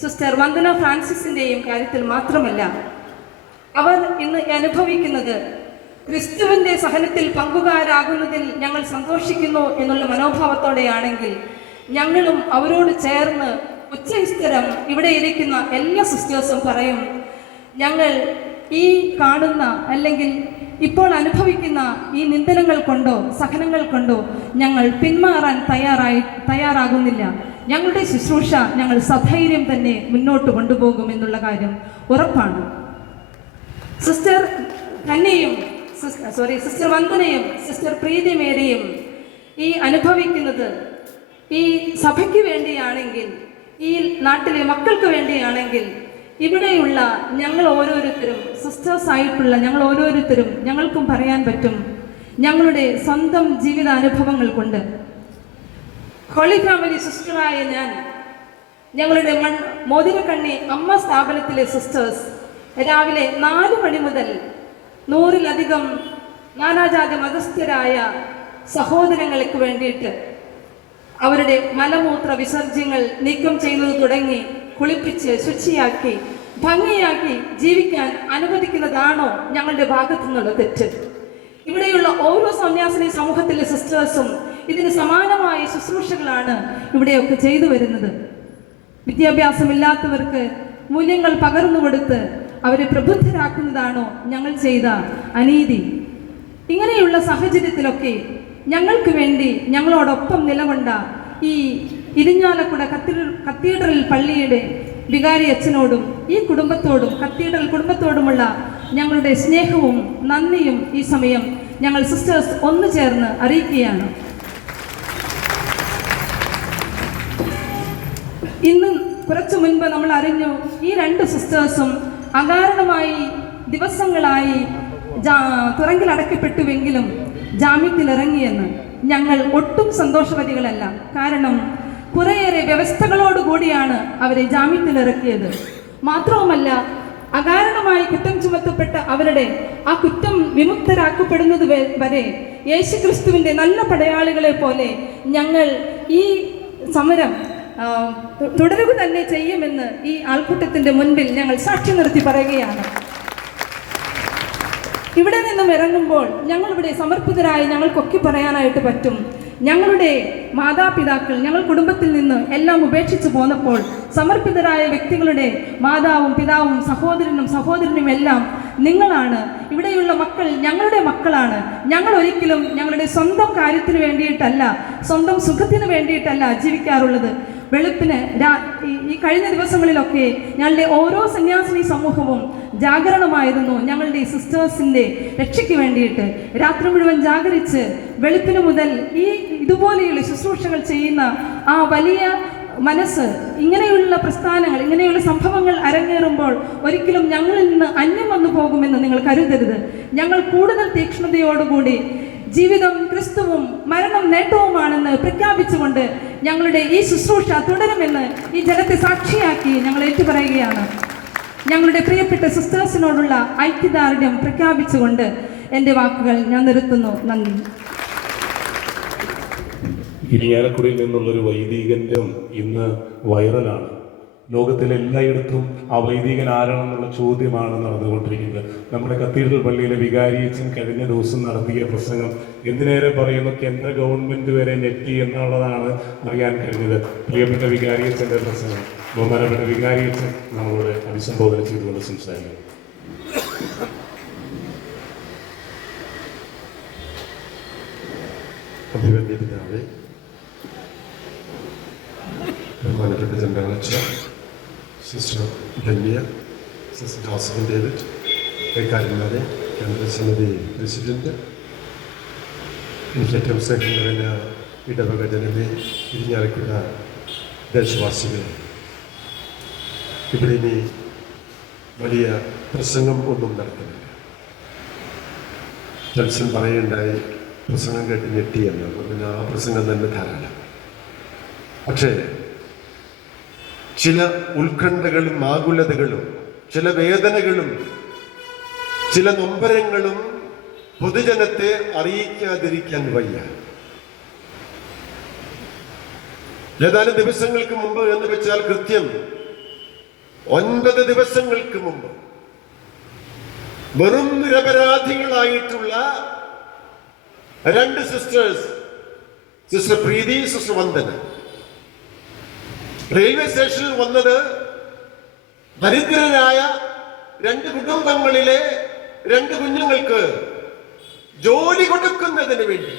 സിസ്റ്റർ വന്ദന ഫ്രാൻസിസിൻ്റെയും കാര്യത്തിൽ മാത്രമല്ല, അവർ ഇന്ന് അനുഭവിക്കുന്നത് ക്രിസ്തുവിൻ്റെ സഹനത്തിൽ പങ്കുകാരാകുന്നതിൽ ഞങ്ങൾ സന്തോഷിക്കുന്നു എന്നുള്ള മനോഭാവത്തോടെയാണെങ്കിൽ, ഞങ്ങളും അവരോട് ചേർന്ന് ഉച്ചസ്ഥിരം ഇവിടെ ഇരിക്കുന്ന എല്ലാ സിസ്റ്റേഴ്സും പറയും, ഞങ്ങൾ ഈ കാണുന്ന അല്ലെങ്കിൽ ഇപ്പോൾ അനുഭവിക്കുന്ന ഈ നിന്ദനങ്ങൾ കൊണ്ടോ സഹനങ്ങൾ കൊണ്ടോ ഞങ്ങൾ പിന്മാറാൻ തയ്യാറാകുന്നില്ല. ഞങ്ങളുടെ ശുശ്രൂഷ ഞങ്ങൾ സധൈര്യം തന്നെ മുന്നോട്ട് കൊണ്ടുപോകുമെന്നുള്ള കാര്യം ഉറപ്പാണ്. സിസ്റ്റർ വന്ദനയും സിസ്റ്റർ പ്രീതി മേരിയും ഈ അനുഭവിക്കുന്നത് ഈ സഭയ്ക്ക് വേണ്ടിയാണെങ്കിൽ, ഈ നാട്ടിലെ മക്കൾക്ക് വേണ്ടിയാണെങ്കിൽ, ഇവിടെയുള്ള ഞങ്ങൾ ഓരോരുത്തരും സിസ്റ്റേഴ്സ് ആയിട്ടുള്ള ഞങ്ങൾ ഓരോരുത്തരും ഞങ്ങൾക്കും പറയാൻ പറ്റും, ഞങ്ങളുടെ സ്വന്തം ജീവിതാനുഭവങ്ങൾ കൊണ്ട്. ഹോളി ഫാമിലി സിസ്റ്ററായ ഞങ്ങളുടെ മോതിരക്കണ്ണി അമ്മ സ്ഥാപനത്തിലെ സിസ്റ്റേഴ്സ് രാവിലെ 4 മണി മുതൽ 100-ലധികം നാനാജാതി മതസ്ഥരായ സഹോദരങ്ങൾക്ക് വേണ്ടിയിട്ട് അവരുടെ മലമൂത്ര വിസർജ്യങ്ങൾ നീക്കം ചെയ്യുന്നത് തുടങ്ങി കുളിപ്പിച്ച് ശുചിയാക്കി ഭംഗിയാക്കി ജീവിക്കാൻ അനുവദിക്കുന്നതാണോ ഞങ്ങളുടെ ഭാഗത്തു നിന്നുള്ള തെറ്റ്? ഇവിടെയുള്ള ഓരോ സന്യാസിനി സമൂഹത്തിലെ സിസ്റ്റേഴ്സും ഇതിന് സമാനമായ ശുശ്രൂഷകളാണ് ഇവിടെയൊക്കെ ചെയ്തു വരുന്നത്. വിദ്യാഭ്യാസമില്ലാത്തവർക്ക് മൂല്യങ്ങൾ പകർന്നു കൊടുത്ത് അവരെ പ്രബുദ്ധരാക്കുന്നതാണോ ഞങ്ങൾ ചെയ്ത അനീതി? ഇങ്ങനെയുള്ള സാഹചര്യത്തിലൊക്കെ ഞങ്ങൾക്ക് വേണ്ടി ഞങ്ങളോടൊപ്പം നിലകൊണ്ട ഈ ഇരിഞ്ഞാലക്കുട കത്തീഡ്രൽ പള്ളിയുടെ വികാരി അച്ഛനോടും ഈ കുടുംബത്തോടും കത്തീഡ്രൽ കുടുംബത്തോടുമുള്ള ഞങ്ങളുടെ സ്നേഹവും നന്ദിയും ഈ സമയം ഞങ്ങൾ സിസ്റ്റേഴ്സ് ഒന്നു ചേർന്ന് അറിയിക്കുകയാണ്. ഇന്ന് കുറച്ചു മുൻപ് നമ്മൾ അറിഞ്ഞു, ഈ രണ്ട് സിസ്റ്റേഴ്സും അകാരണമായി ദിവസങ്ങളായി തുറങ്കിലടക്കപ്പെട്ടുവെങ്കിലും ജാമ്യത്തിലിറങ്ങിയെന്ന്. ഞങ്ങൾ ഒട്ടും സന്തോഷവതികളല്ല. കാരണം കുറേയേറെ വ്യവസ്ഥകളോടുകൂടിയാണ് അവരെ ജാമ്യത്തിലിറക്കിയത്. മാത്രവുമല്ല, അകാരണമായി കുറ്റം ചുമത്തപ്പെട്ട അവരുടെ ആ കുറ്റം വിമുക്തരാക്കപ്പെടുന്നത് വരെ യേശുക്രിസ്തുവിൻ്റെ നല്ല പടയാളികളെ പോലെ ഞങ്ങൾ ഈ സമരം തുടരുക തന്നെ ചെയ്യുമെന്ന് ഈ ആൾക്കൂട്ടത്തിൻ്റെ മുൻപിൽ ഞങ്ങൾ സാക്ഷി നിർത്തി പറയുകയാണ്. ഇവിടെ നിന്നും ഇറങ്ങുമ്പോൾ ഞങ്ങളിവിടെ സമർപ്പിതരായി ഞങ്ങൾക്കൊക്കെ പറയാനായിട്ട് പറ്റും, ഞങ്ങളുടെ മാതാപിതാക്കൾ ഞങ്ങൾ കുടുംബത്തിൽ നിന്ന് എല്ലാം ഉപേക്ഷിച്ച് പോന്നപ്പോൾ സമർപ്പിതരായ വ്യക്തികളുടെ മാതാവും പിതാവും സഹോദരനും എല്ലാം നിങ്ങളാണ്. ഇവിടെയുള്ള മക്കൾ ഞങ്ങളുടെ മക്കളാണ്. ഞങ്ങൾ ഒരിക്കലും ഞങ്ങളുടെ സ്വന്തം കാര്യത്തിന് വേണ്ടിയിട്ടല്ല, സ്വന്തം സുഖത്തിന് വേണ്ടിയിട്ടല്ല ജീവിക്കാറുള്ളത്. വെളുപ്പിന് ഈ കഴിഞ്ഞ ദിവസങ്ങളിലൊക്കെ ഞങ്ങളുടെ ഓരോ സന്യാസിനി സമൂഹവും ജാഗരണമായിരുന്നു ഞങ്ങളുടെ സിസ്റ്റേഴ്സിൻ്റെ രക്ഷയ്ക്ക് വേണ്ടിയിട്ട്. രാത്രി മുഴുവൻ ജാഗരിച്ച് വെളുപ്പിന് മുതൽ ഇതുപോലെയുള്ള ശുശ്രൂഷകൾ ചെയ്യുന്ന ആ വലിയ മനസ്സ്, ഇങ്ങനെയുള്ള പ്രസ്ഥാനങ്ങൾ, ഇങ്ങനെയുള്ള സംഭവങ്ങൾ അരങ്ങേറുമ്പോൾ ഒരിക്കലും ഞങ്ങളിൽ നിന്ന് അന്യം വന്നു പോകുമെന്ന് നിങ്ങൾ കരുതരുത്. ഞങ്ങൾ കൂടുതൽ തീക്ഷ്ണതയോടുകൂടി ജീവിതം ക്രിസ്തുവും മരണം നേട്ടവുമാണെന്ന് പ്രഖ്യാപിച്ചുകൊണ്ട് ഞങ്ങളുടെ ഈ ശുശ്രൂഷ തുടരുമെന്ന് ഈ ജനത്തെ സാക്ഷിയാക്കി ഞങ്ങൾ ഏറ്റുപറയുകയാണ്. ഞങ്ങളുടെ പ്രിയപ്പെട്ട സിസ്റ്റേഴ്സിനോടുള്ള ഐക്യദാർഢ്യം പ്രഖ്യാപിച്ചുകൊണ്ട് എൻ്റെ വാക്കുകൾ ഞാൻ നിർത്തുന്നു. നന്ദി. ഇരിങ്ങാലക്കുടയിൽ നിന്നുള്ളൊരു വൈദികൻ്റെ ഇന്ന് വൈറലാണ്. ലോകത്തിലെല്ലായിടത്തും ആ വൈദികൻ ആരാണെന്നുള്ള ചോദ്യമാണ് നടന്നുകൊണ്ടിരിക്കുന്നത്. നമ്മുടെ കത്തീഡ്രൽ പള്ളിയിലെ വികാരിയച്ഛൻ കഴിഞ്ഞ ദിവസം നടത്തിയ പ്രസംഗം എന്തിനേറെ പറയുന്നു, കേന്ദ്ര ഗവൺമെൻറ് വരെ ഞെട്ടി എന്നുള്ളതാണ് അറിയാൻ കഴിഞ്ഞത്. പ്രിയപ്പെട്ട വികാരിയച്ഛൻ്റെ പ്രസംഗം ബഹുമാനപ്പെട്ട വികാരിയച്ഛൻ നമ്മളോട് അഭിസംബോധന ചെയ്തുകൊണ്ട് സംസാരിക്കും. അഭിവന്യ പിതാവേ, ബഹുമാനപ്പെട്ട ജനറലച്ച, sister Dhanya, sister Josephine David, കൈക്കാരന്മാരെ, കേന്ദ്രസമിതി പ്രസിഡന്റ്, എനിക്ക് ഏറ്റവും സ്നേഹം നിറഞ്ഞ ഇടവക ജനതയെ, ഇരിഞ്ഞാലക്കുട ദേശവാസികളെ, ഇവിടെ ഇനി വലിയ പ്രസംഗം ഒന്നും നടക്കുന്നില്ല. ജൽസൺ പറയുണ്ടായി പ്രസംഗം കേട്ട് ഞെട്ടി എന്നാണ്. പിന്നെ ആ പ്രസംഗം തന്നെ ധാരാളം. പക്ഷേ ചില ഉത്കണ്ഠകളും ആകുലതകളും ചില വേദനകളും ചില നൊമ്പരങ്ങളും പൊതുജനത്തെ അറിയിക്കാതിരിക്കാൻ വയ്യ. ഏതാനും ദിവസങ്ങൾക്ക് മുമ്പ് എന്ന് വെച്ചാൽ കൃത്യം 9 ദിവസങ്ങൾക്ക് മുമ്പ് വെറും നിരപരാധികളായിട്ടുള്ള 2 സിസ്റ്റേഴ്സ്, സിസ്റ്റർ പ്രീതി, സിസ്റ്റർ വന്ദന, റെയിൽവേ സ്റ്റേഷനിൽ വന്നത് ദരിദ്രരായ 2 കുടുംബങ്ങളിലെ 2 കുഞ്ഞുങ്ങൾക്ക് ജോലി കൊടുക്കുന്നതിന് വേണ്ടി,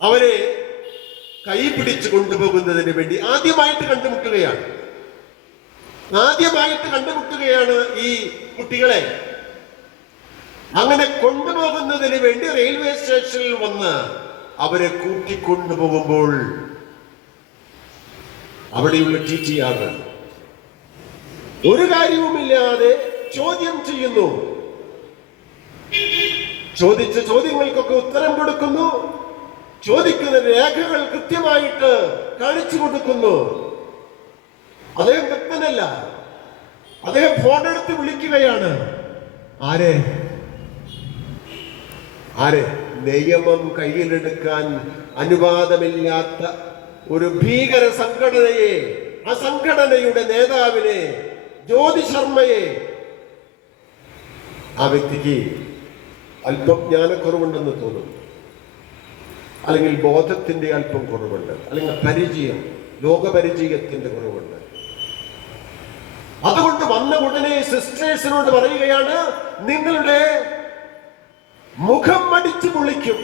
അവരെ കൈപിടിച്ചു കൊണ്ടുപോകുന്നതിന് വേണ്ടി ആദ്യമായിട്ട് കണ്ടുമുട്ടുകയാണ് ഈ കുട്ടികളെ. അങ്ങനെ കൊണ്ടുപോകുന്നതിന് വേണ്ടി റെയിൽവേ സ്റ്റേഷനിൽ വന്ന് അവരെ കൂട്ടിക്കൊണ്ടുപോകുമ്പോൾ അവിടെയുള്ള TTR ഒരു കാര്യവുമില്ലാതെ ചോദ്യം ചെയ്യുന്നു. ചോദിച്ച ചോദ്യങ്ങൾക്കൊക്കെ ഉത്തരം കൊടുക്കുന്നു. ചോദിക്കുന്ന രേഖകൾ കൃത്യമായിട്ട് കാണിച്ചു കൊടുക്കുന്നു. അദ്ദേഹം വ്യക്തനല്ല. അദ്ദേഹം ഫോണെടുത്ത് വിളിക്കുകയാണ്. ആരെ? നിയമം കയ്യിലെടുക്കാൻ അനുവാദമില്ലാത്ത ഒരു ഭീകര സംഘടനയെ, ആ സംഘടനയുടെ നേതാവിനെ, ജ്യോതി ശർമ്മയെ. ആ വ്യക്തിക്ക് അല്പം ജ്ഞാനക്കുറവുണ്ടെന്ന് തോന്നും, അല്ലെങ്കിൽ ബോധത്തിന്റെ അല്പം കുറവുണ്ട്, അല്ലെങ്കിൽ പരിചയം, ലോകപരിചയത്തിന്റെ കുറവുണ്ട്. വന്ന ഉടനെ സിസ്റ്റേഴ്സിനോട് പറയുകയാണ്, നിങ്ങളുടെ മുഖം അടിച്ചു പൊളിക്കും.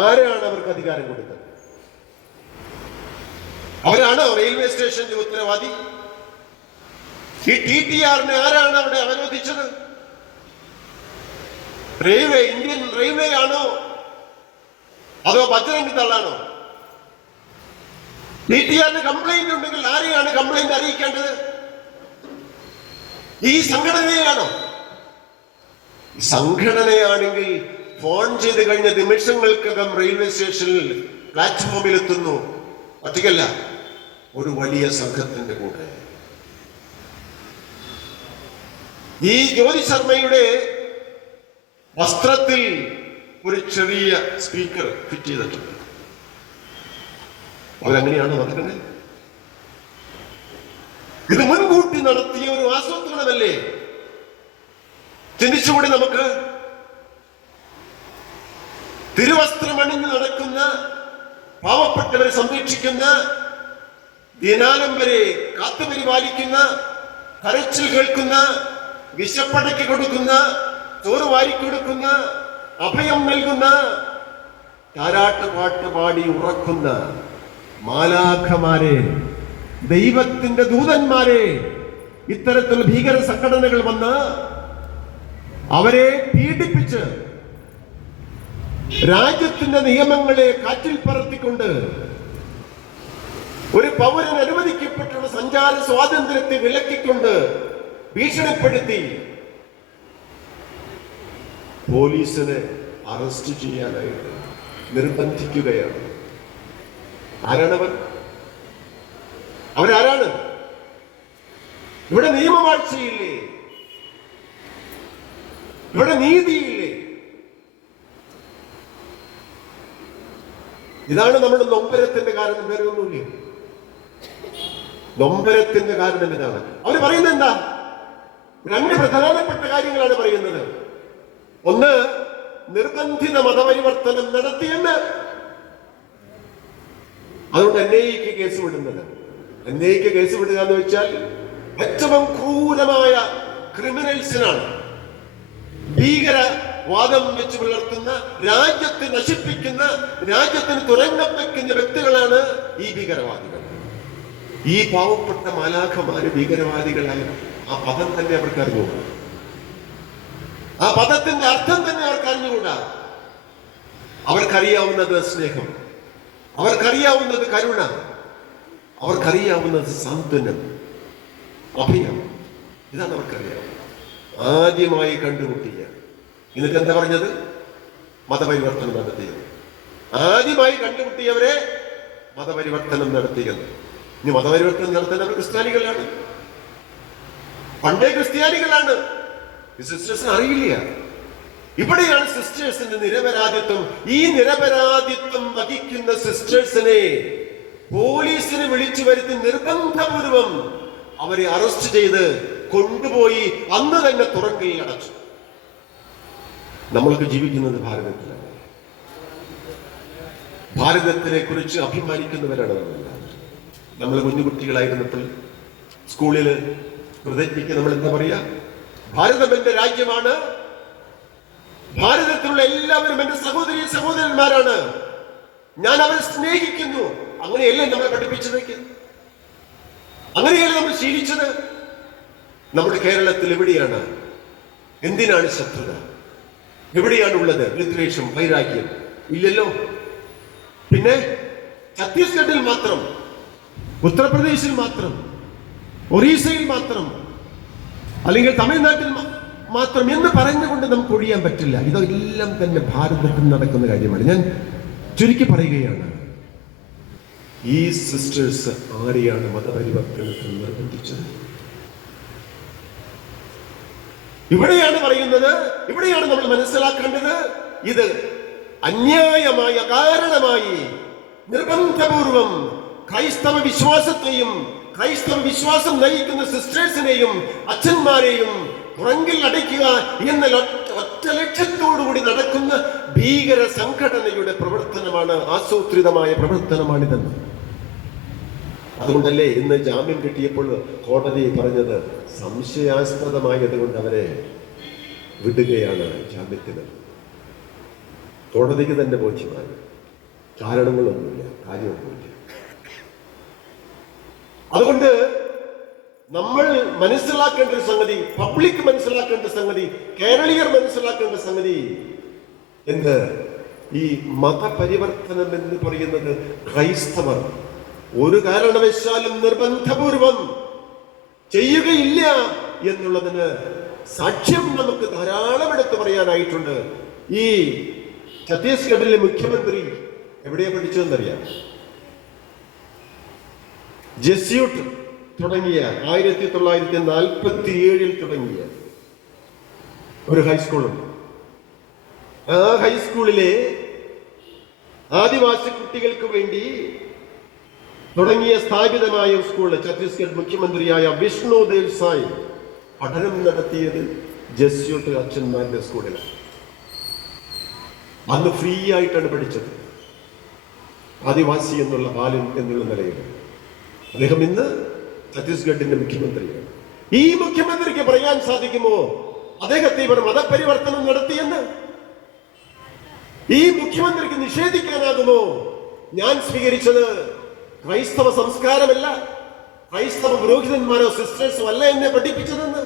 ആരാണ് അവർക്ക് അധികാരം കൊടുത്തത്? അവരാണോ റെയിൽവേ സ്റ്റേഷന്റെ ഉത്തരവാദി? ഈ TTRനെ ആരാണ് അവിടെ അവരോധിച്ചത്? റെയിൽവേ, ഇന്ത്യൻ റെയിൽവേ ആണോ അതോ ബജ്രംഗ് ദളാണോ? TTRന് കംപ്ലൈന്റ് ഉണ്ടെങ്കിൽ ആരെയാണ് കംപ്ലൈന്റ് അറിയിക്കേണ്ടത്? ഈ സംഘടനയാണോ? സംഘടനയാണെങ്കിൽ ഫോൺ ചെയ്ത് കഴിഞ്ഞ നിമിഷങ്ങൾക്കകം റെയിൽവേ സ്റ്റേഷനിൽ പ്ലാറ്റ്ഫോമിൽ എത്തുന്നു. ഒറ്റയ്ക്കല്ല, ഒരു വലിയ സംഘത്തിന്റെ കൂടെ. ഈ ജ്യോതി ശർമ്മയുടെ വസ്ത്രത്തിൽ ഒരു ചെറിയ സ്പീക്കർ ഫിറ്റ് ചെയ്തിട്ടുണ്ട്. അവരങ്ങനെയാണ് നടക്കുന്നത്. ഇത് മുൻകൂട്ടി നടത്തിയ ഒരു ആസൂത്രണമല്ലേ? ചിന്തിച്ചുകൂടി നമുക്ക്. തിരുവസ്ത്രമണിഞ്ഞ് നടക്കുന്ന, പാവപ്പെട്ടവരെ സംരക്ഷിക്കുന്ന, ദിനാലംബരെ കാത്തുപരിപാലിക്കുന്ന, കരച്ചിൽ കേൾക്കുന്ന, വിശപ്പടക്കി കൊടുക്കുന്ന, ചോറ് വാരിക്കൊടുക്കുന്ന, അഭയം നൽകുന്ന, താരാട്ട് പാട്ട് പാടി ഉറക്കുന്ന മാലാഖമാരെ, ദൈവത്തിന്റെ ദൂതന്മാരെ ഇത്തരത്തിൽ ഭീകര സംഘടനകൾ വന്ന് അവരെ പീഡിപ്പിച്ച് രാജ്യത്തിന്റെ നിയമങ്ങളെ കാറ്റിൽ പറത്തിക്കൊണ്ട് ഒരു പൗരന് അനുവദിക്കപ്പെട്ടുള്ള സഞ്ചാര സ്വാതന്ത്ര്യത്തെ വിലക്കിക്കൊണ്ട് ഭീഷണിപ്പെടുത്തി പോലീസിനെ അറസ്റ്റ് ചെയ്യാനായിട്ട് നിർബന്ധിക്കുകയാണ്. ആരാണവർ? അവരാരാണ്? ഇവിടെ നിയമവാഴ്ചയില്ലേ? ഇവിടെ നീതിയില്ലേ? ഇതാണ് നമ്മുടെ നൊമ്പരത്തിന്റെ കാരണം. വേറെ ഒന്നുമില്ല. നൊമ്പരത്തിന്റെ കാരണം ഇതാണ്. അവർ പറയുന്നത് എന്താ? രണ്ട് പ്രധാനപ്പെട്ട കാര്യങ്ങളാണ് പറയുന്നത്. ഒന്ന്, നിർബന്ധിത മതപരിവർത്തനം നടത്തിയെന്ന്. അതുകൊണ്ട് NIA കേസ് വിടുന്നത്. NIA കേസ് വിടുക എന്ന് വെച്ചാൽ ഏറ്റവും ക്രൂരമായ ക്രിമിനൽസിനാണ്, ഭീകരവാദം വെച്ച് പുലർത്തുന്ന, രാജ്യത്തെ നശിപ്പിക്കുന്ന, രാജ്യത്തിന് തുരങ്കം വയ്ക്കുന്ന വ്യക്തികളാണ് ഈ ഭീകരവാദികൾ. ഈ പാവപ്പെട്ട മാലാഖമാര് ഭീകരവാദികളായ ആ പദം തന്നെ അവർക്ക് അറിഞ്ഞുകൂടാ. ആ പദത്തിന്റെ അർത്ഥം തന്നെ അവർക്ക് അറിഞ്ഞുകൂടാ. അവർക്കറിയാവുന്നത് സ്നേഹം, അവർക്കറിയാവുന്നത് കരുണ, അവർക്കറിയാവുന്നത് സാന്ത്വനം, അഭയം. ഇതാണ് അവർക്കറിയാവുന്നത്. ആദ്യമായി കണ്ടുമുട്ടിയ, എന്നിട്ട് എന്താ പറഞ്ഞത്? മതപരിവർത്തനം നടത്തിയത്. ആദ്യമായി കണ്ടുമുട്ടിയവരെ മതപരിവർത്തനം നടത്തിയത്. ഇനി മതപരിവർത്തനം നടത്തുന്നവർ ക്രിസ്ത്യാനികളാണ്, പണ്ടേ ക്രിസ്ത്യാനികളാണ്. ഈ സിസ്റ്റേഴ്സിന് അറിയില്ല. ഇവിടെയാണ് സിസ്റ്റേഴ്സിന്റെ നിരപരാധിത്വം. ഈ നിരപരാധിത്വം വഹിക്കുന്ന സിസ്റ്റേഴ്സിനെ പോലീസിന് വിളിച്ചു വരുത്തി നിർബന്ധപൂർവം അവരെ അറസ്റ്റ് ചെയ്ത് കൊണ്ടുപോയി അന്ന് തന്നെ തുറങ്കയിൽ അടച്ചു. നമ്മൾക്ക് ജീവിക്കുന്നത് ഭാരതത്തിലാണ്. ഭാരതത്തിനെ കുറിച്ച് അഭിമാനിക്കുന്നവരാണ് നമ്മൾ. കുഞ്ഞുകുട്ടികളായിരുന്നപ്പോൾ സ്കൂളില് പ്രതിജ്ഞയ്ക്ക് നമ്മൾ എന്താ പറയാ? ഭാരതം എന്റെ രാജ്യമാണ്, ഭാരതത്തിലുള്ള എല്ലാവരും എന്റെ സഹോദരി സഹോദരന്മാരാണ്, ഞാൻ അവരെ സ്നേഹിക്കുന്നു. അങ്ങനെയല്ലേ നമ്മളെ പഠിപ്പിച്ചതൊക്കെ? അങ്ങനെയല്ലേ നമ്മൾ ശീലിച്ചത്? നമ്മുടെ കേരളത്തിൽ എവിടെയാണ്, എന്തിനാണ് ശത്രുത? എവിടെയാണുള്ളത് വിദ്വേഷം, വൈരാഗ്യം? ഇല്ലല്ലോ. പിന്നെ ഛത്തീസ്ഗഡിൽ മാത്രം, ഉത്തർപ്രദേശിൽ മാത്രം, ഒറീസയിൽ മാത്രം, അല്ലെങ്കിൽ തമിഴ്നാട്ടിൽ മാത്രം എന്ന് പറഞ്ഞുകൊണ്ട് നമുക്ക് ഒഴിയാൻ പറ്റില്ല. ഇതെല്ലാം തന്നെ ഭാരതത്തിൽ നടക്കുന്ന കാര്യമാണ്. ഞാൻ ചുരുക്കി പറയുകയാണ്, ഈ സിസ്റ്റേഴ്സ് ആരെയാണ് മതപരിവർത്തനത്തിന് നിർബന്ധിച്ചത്? ഇവിടെയാണ് പറയുന്നത്, ഇവിടെയാണ് നമ്മൾ മനസ്സിലാക്കേണ്ടത്. ഇത് അന്യായമായ കാരണമായി നിർബന്ധപൂർവം ക്രൈസ്തവ വിശ്വാസത്തെയും ക്രൈസ്തവ വിശ്വാസം നയിക്കുന്ന സിസ്റ്റേഴ്സിനെയും അച്ഛന്മാരെയും പുറങ്കിൽ അടയ്ക്കുക എന്ന ഒറ്റ ലക്ഷ്യത്തോടുകൂടി നടക്കുന്ന ഭീകര സംഘടനയുടെ പ്രവർത്തനമാണ്, ആസൂത്രിതമായ പ്രവർത്തനമാണിതെന്ന് അതുകൊണ്ടല്ലേ ഇന്ന് ജാമ്യം കിട്ടിയപ്പോൾ കോടതി പറഞ്ഞത് സംശയാസ്പദമായത് കൊണ്ട് അവരെ വിടുകയാണ് ജാമ്യത്തിന്. കോടതിക്ക് തന്നെ ബോധ്യമായി കാരണങ്ങളൊന്നുമില്ല, കാര്യമൊന്നുമില്ല. അതുകൊണ്ട് നമ്മൾ മനസ്സിലാക്കേണ്ട ഒരു സംഗതി, പബ്ലിക് മനസ്സിലാക്കേണ്ട സംഗതി, കേരളീയർ മനസ്സിലാക്കേണ്ട സംഗതി എന്ത്? ഈ മതപരിവർത്തനം എന്ന് പറയുന്നത് ക്രൈസ്തവർ ഒരു കാരണവശാലും നിർബന്ധപൂർവം ചെയ്യുകയില്ല എന്നുള്ളതിന് സാക്ഷ്യം നമുക്ക് ധാരാളം എടുത്തു പറയാനായിട്ടുണ്ട്. ഈ ഛത്തീസ്ഗഡിലെ മുഖ്യമന്ത്രി എവിടെയാ പഠിച്ചതെന്നറിയാം? ജെസ്യൂട്ട് തുടങ്ങിയ 1947 തുടങ്ങിയ ഒരു ഹൈസ്കൂളുണ്ട്. ആ ഹൈസ്കൂളിലെ ആദിവാസി കുട്ടികൾക്ക് വേണ്ടി തുടങ്ങിയ സ്ഥാപിതമായ സ്കൂള് ഛത്തീസ്ഗഡ് മുഖ്യമന്ത്രിയായ വിഷ്ണു ദേവ് സായ് പഠനം നടത്തിയത് ജെസ്യൂട്ട് അച്ഛന്മാരുടെ സ്കൂളിലാണ്. അന്ന് ഫ്രീ ആയിട്ടാണ് പഠിച്ചത്. ആദിവാസി എന്നുള്ള ബാലൻ എന്നുള്ള നിലയിൽ അദ്ദേഹം ഇന്ന് ഛത്തീസ്ഗഡിന്റെ മുഖ്യമന്ത്രിയാണ്. ഈ മുഖ്യമന്ത്രിക്ക് പറയാൻ സാധിക്കുമോ അദ്ദേഹത്തെ ഇവർ മതപരിവർത്തനം നടത്തിയെന്ന്? ഈ മുഖ്യമന്ത്രിക്ക് നിഷേധിക്കാനാകുമോ ഞാൻ സ്വീകരിച്ചത് ക്രൈസ്തവ സംസ്കാരമല്ല, ക്രൈസ്തവ പുരോഹിതന്മാരോ സിസ്റ്റേഴ്സോ അല്ല എന്നെ പഠിപ്പിച്ചതെന്ന്?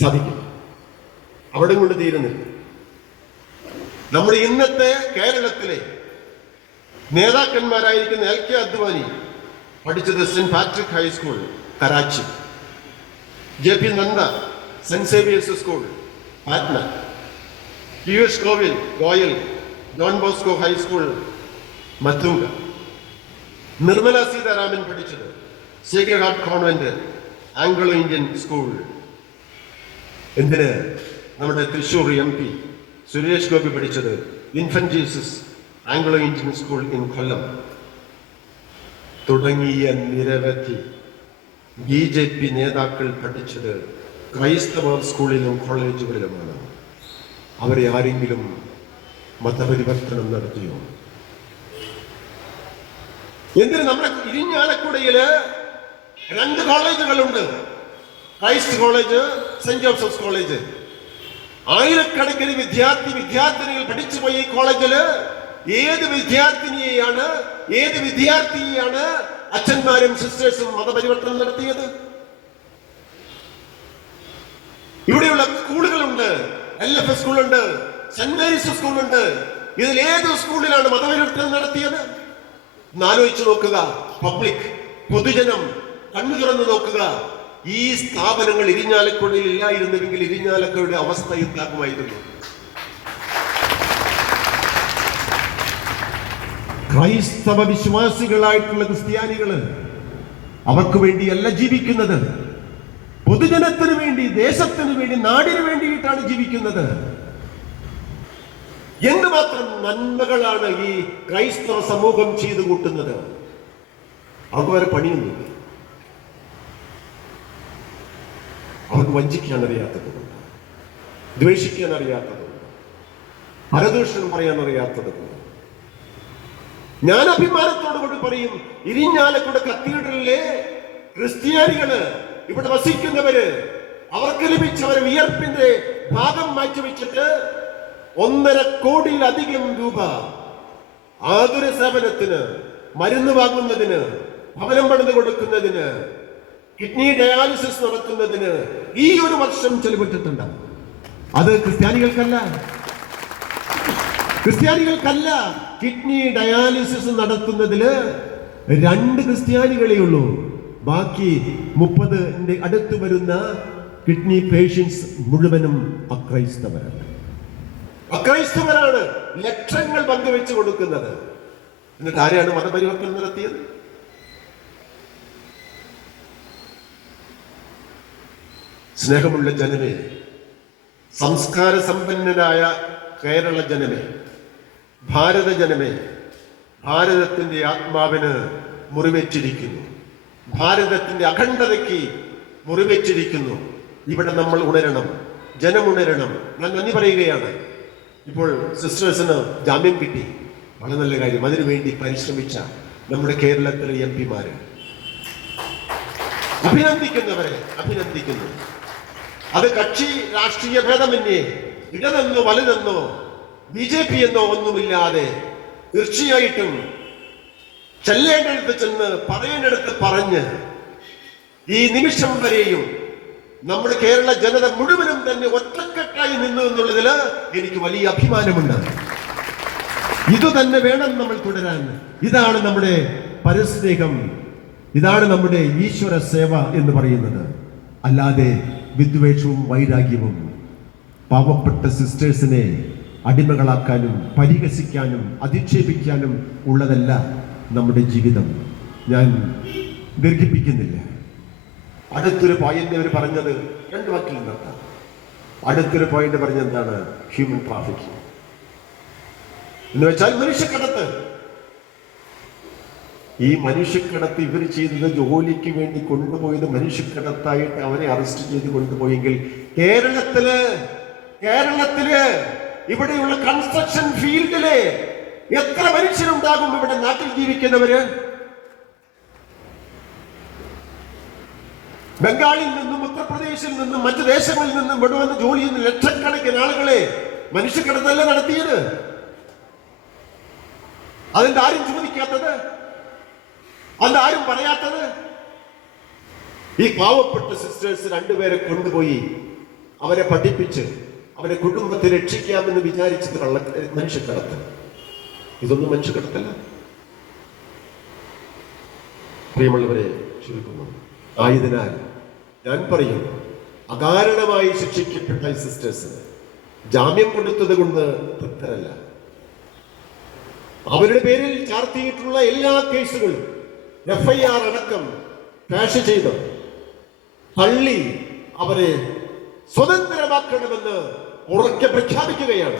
സാധിക്കില്ല. അവിടെ കൊണ്ട് തീരുന്നില്ല. നമ്മുടെ ഇന്നത്തെ കേരളത്തിലെ നേതാക്കന്മാരായിരിക്കുന്ന LK അദ്വാനി പഠിച്ചത് saint Patrick high school Karachi, JP Nanda saint Xavier's school Patna, US കോവിൽ Goyal Don Bosco high school Matunga, Nirmala Sitharaman പഠിച്ചത് sacred heart convent Anglo Indian school. എന്തിന്? നമ്മുടെ തൃശ്ശൂർ MP സുരേഷ് ഗോപി പഠിച്ചത് infant Jesus Anglo Indian school in Kollam തുടങ്ങിയ നിരവധി BJP നേതാക്കൾ പഠിച്ചത് ക്രൈസ്തവ സ്കൂളിലും കോളേജുകളിലുമാണ്. അവരെ ആരെങ്കിലും മതപരിവർത്തനം നടത്തിയോ? എന്തിന്? നമ്മുടെ ഇരിഞ്ഞാലക്കുടയില് 2 കോളേജുകളുണ്ട്, Christ college, saint Joseph's college. ആയിരക്കണക്കിന് വിദ്യാർത്ഥിനികൾ പഠിച്ചു പോയ ഈ കോളേജില് ഏത് വിദ്യാർത്ഥിയെയാണ് അച്ഛന്മാരും സിസ്റ്റേഴ്സും മതപരിവർത്തനം നടത്തിയത്? ഇവിടെയുള്ള സ്കൂളുകളുണ്ട്, LFS സ്കൂളുണ്ട്, സെന്റ് മേരീസ് സ്കൂളുണ്ട്. ഇതിൽ ഏത് സ്കൂളിലാണ് മതപരിവർത്തനം നടത്തിയത്? ആലോചിച്ചു നോക്കുക. പബ്ലിക്, പൊതുജനം കണ്ണു തുറന്നു നോക്കുക. ഈ സ്ഥാപനങ്ങൾ ഇരിഞ്ഞാലക്കുടയിൽ ഇല്ലായിരുന്നുവെങ്കിൽ ഇരിഞ്ഞാലക്കുടയുടെ അവസ്ഥ എന്താകുമായിരുന്നു? ക്രൈസ്തവ വിശ്വാസികളായിട്ടുള്ള ക്രിസ്ത്യാനികള് അവർക്ക് വേണ്ടിയല്ല ജീവിക്കുന്നത്, പൊതുജനത്തിന് വേണ്ടി, ദേശത്തിന് വേണ്ടി, നാടിന് വേണ്ടിയിട്ടാണ് ജീവിക്കുന്നത്. എന്തുമാത്രം നന്മകളാണ് ഈ ക്രൈസ്തവ സമൂഹം ചെയ്തു കൂട്ടുന്നത്. അവർക്ക് വരെ പണിയൊന്നുമില്ല. അവർക്ക് വഞ്ചിക്കാൻ അറിയാത്തതുകൊണ്ട്, ദ്വേഷിക്കാൻ അറിയാത്തതുകൊണ്ട്, പരദൂഷണം പറയാൻ അറിയാത്തതുകൊണ്ട്. ഞാൻ അഭിമാനത്തോടു കൂടി പറയും, ഇരിഞ്ഞാലക്കുട കത്തീഡ്രലിലെ ക്രിസ്ത്യാനികള്, ഇവിടെ വസിക്കുന്നവര്, അവർക്ക് ലഭിച്ചവരെ വിയർപ്പിന്റെ ഭാഗം മാറ്റിവെച്ചിട്ട് 1.5 കോടിയിലധികം രൂപ ആതുര സേവനത്തിന്, മരുന്ന് വാങ്ങുന്നതിന്, ഭവനം പണിത് കൊടുക്കുന്നതിന്, കിഡ്നി ഡയാലിസിസ് നടത്തുന്നതിന് ഈ ഒരു വർഷം ചെലവിട്ടിട്ടുണ്ട്. അത് ക്രിസ്ത്യാനികൾക്കല്ല. കിഡ്നി ഡയാലിസിസ് നടത്തുന്നതില് 2 ക്രിസ്ത്യാനികളേ ഉള്ളൂ. ബാക്കി 30 അടുത്ത് വരുന്ന കിഡ്നി പേഷ്യൻസ് മുഴുവനും അക്രൈസ്തവരാണ് ലക്ഷങ്ങൾ പങ്കുവെച്ചു കൊടുക്കുന്നത്. എന്നിട്ട് ആരെയാണ് മതപരിവർത്തനം നടത്തിയത്? സ്നേഹമുള്ള ജനമേ, സംസ്കാര സമ്പന്നരായ കേരള ജനമേ, ഭാരത ജനമേ, ഭാരതത്തിന്റെ ആത്മാവിന് മുറിവേറ്റിരിക്കുന്നു, ഭാരതത്തിന്റെ അഖണ്ഡതയ്ക്ക് മുറിവേറ്റിരിക്കുന്നു. ഇവിടെ നമ്മൾ ഉണരണം, ജനമുണരണം. ഞാൻ നന്ദി പറയുകയാണ്. ഇപ്പോൾ സിസ്റ്റേഴ്സിന് ജാമ്യം കിട്ടി. വളരെ നല്ല കാര്യം. അതിനുവേണ്ടി പരിശ്രമിച്ച നമ്മുടെ കേരളത്തിലെ MP-മാര് അഭിനന്ദിക്കുന്നു. അത് കക്ഷി രാഷ്ട്രീയ ഭേദമന്യേ ഇടതെന്നോ വലുതെന്നോ BJP എന്നോ ഒന്നുമില്ലാതെ തീർച്ചയായിട്ടും ചെല്ലേണ്ടടുത്ത് ചെന്ന് പറയേണ്ടടുത്ത് പറഞ്ഞ് ഈ നിമിഷം വരെയും നമ്മുടെ കേരള ജനത മുഴുവനും തന്നെ ഒറ്റക്കെട്ടായി നിന്നു എന്നുള്ളതിൽ എനിക്ക് വലിയ അഭിമാനമുണ്ട്. ഇത് തന്നെ വേണം നമ്മൾ തുടരാൻ. ഇതാണ് നമ്മുടെ പരസ്നേഹം, ഇതാണ് നമ്മുടെ ഈശ്വര സേവ എന്ന് പറയുന്നത്. അല്ലാതെ വിദ്വേഷവും വൈരാഗ്യവും പാവപ്പെട്ട സിസ്റ്റേഴ്സിനെ അടിമകളാക്കാനും പരിഹസിക്കാനും അധിക്ഷേപിക്കാനും ഉള്ളതല്ല നമ്മുടെ ജീവിതം. ഞാൻ ദീർഘിപ്പിക്കുന്നില്ല. അടുത്തൊരു പോയിന്റ് അവർ പറഞ്ഞത് 2 വാക്കിൽ നിർത്താം. അടുത്തൊരു പോയിന്റ് പറഞ്ഞെന്താണ്? ഹ്യൂമൻ ട്രാഫിക്കിംഗ് എന്ന് വെച്ചാൽ മനുഷ്യക്കടത്ത്. ഈ മനുഷ്യക്കടത്ത് ഇവർ ചെയ്തത് ജോലിക്ക് വേണ്ടി കൊണ്ടുപോയത് മനുഷ്യക്കടത്തായിട്ട് അവരെ അറസ്റ്റ് ചെയ്ത് കൊണ്ടുപോയെങ്കിൽ കേരളത്തില് ഇവിടെയുള്ള കൺസ്ട്രക്ഷൻ ഫീൽഡില് എത്ര മനുഷ്യരുണ്ടാകും ഇവിടെ നാട്ടിൽ ജീവിക്കുന്നവര്? ബംഗാളിൽ നിന്നും ഉത്തർപ്രദേശിൽ നിന്നും മറ്റു ദേശങ്ങളിൽ നിന്നും ഇവിടെ വന്ന് ജോലി ചെയ്യുന്ന ലക്ഷക്കണക്കിന് ആളുകളെ മനുഷ്യക്കടത്തല്ല നടത്തിയത്. അതിന്റെ ആരും ചോദിക്കാത്തത്, അതിന്റെ ആരും പറയാത്തത്? ഈ പാവപ്പെട്ട സിസ്റ്റേഴ്സ് 2 പേരെ കൊണ്ടുപോയി അവരെ പഠിപ്പിച്ച് അവരെ കുടുംബത്തെ രക്ഷിക്കാമെന്ന് വിചാരിച്ചത് മനുഷ്യക്കടത്ത്. ഇതൊന്നും മനുഷ്യക്കടത്തല്ല. പ്രിയമുള്ളവരെ, ചുരുക്കുന്നു. ആയതിനാൽ ഞാൻ പറയും, അകാരണമായി ശിക്ഷിക്കപ്പെട്ട ഈ സിസ്റ്റേഴ്സിന് ജാമ്യം കൊടുത്തത് കൊണ്ട് തൃപ്തരല്ല. അവരുടെ പേരിൽ ചാർത്തിയിട്ടുള്ള എല്ലാ കേസുകളും FIR അടക്കം ക്യാഷ് ചെയ്ത് തള്ളി അവരെ സ്വതന്ത്രമാക്കണമെന്ന് ഉറക്കെ പ്രഖ്യാപിക്കുകയാണ്.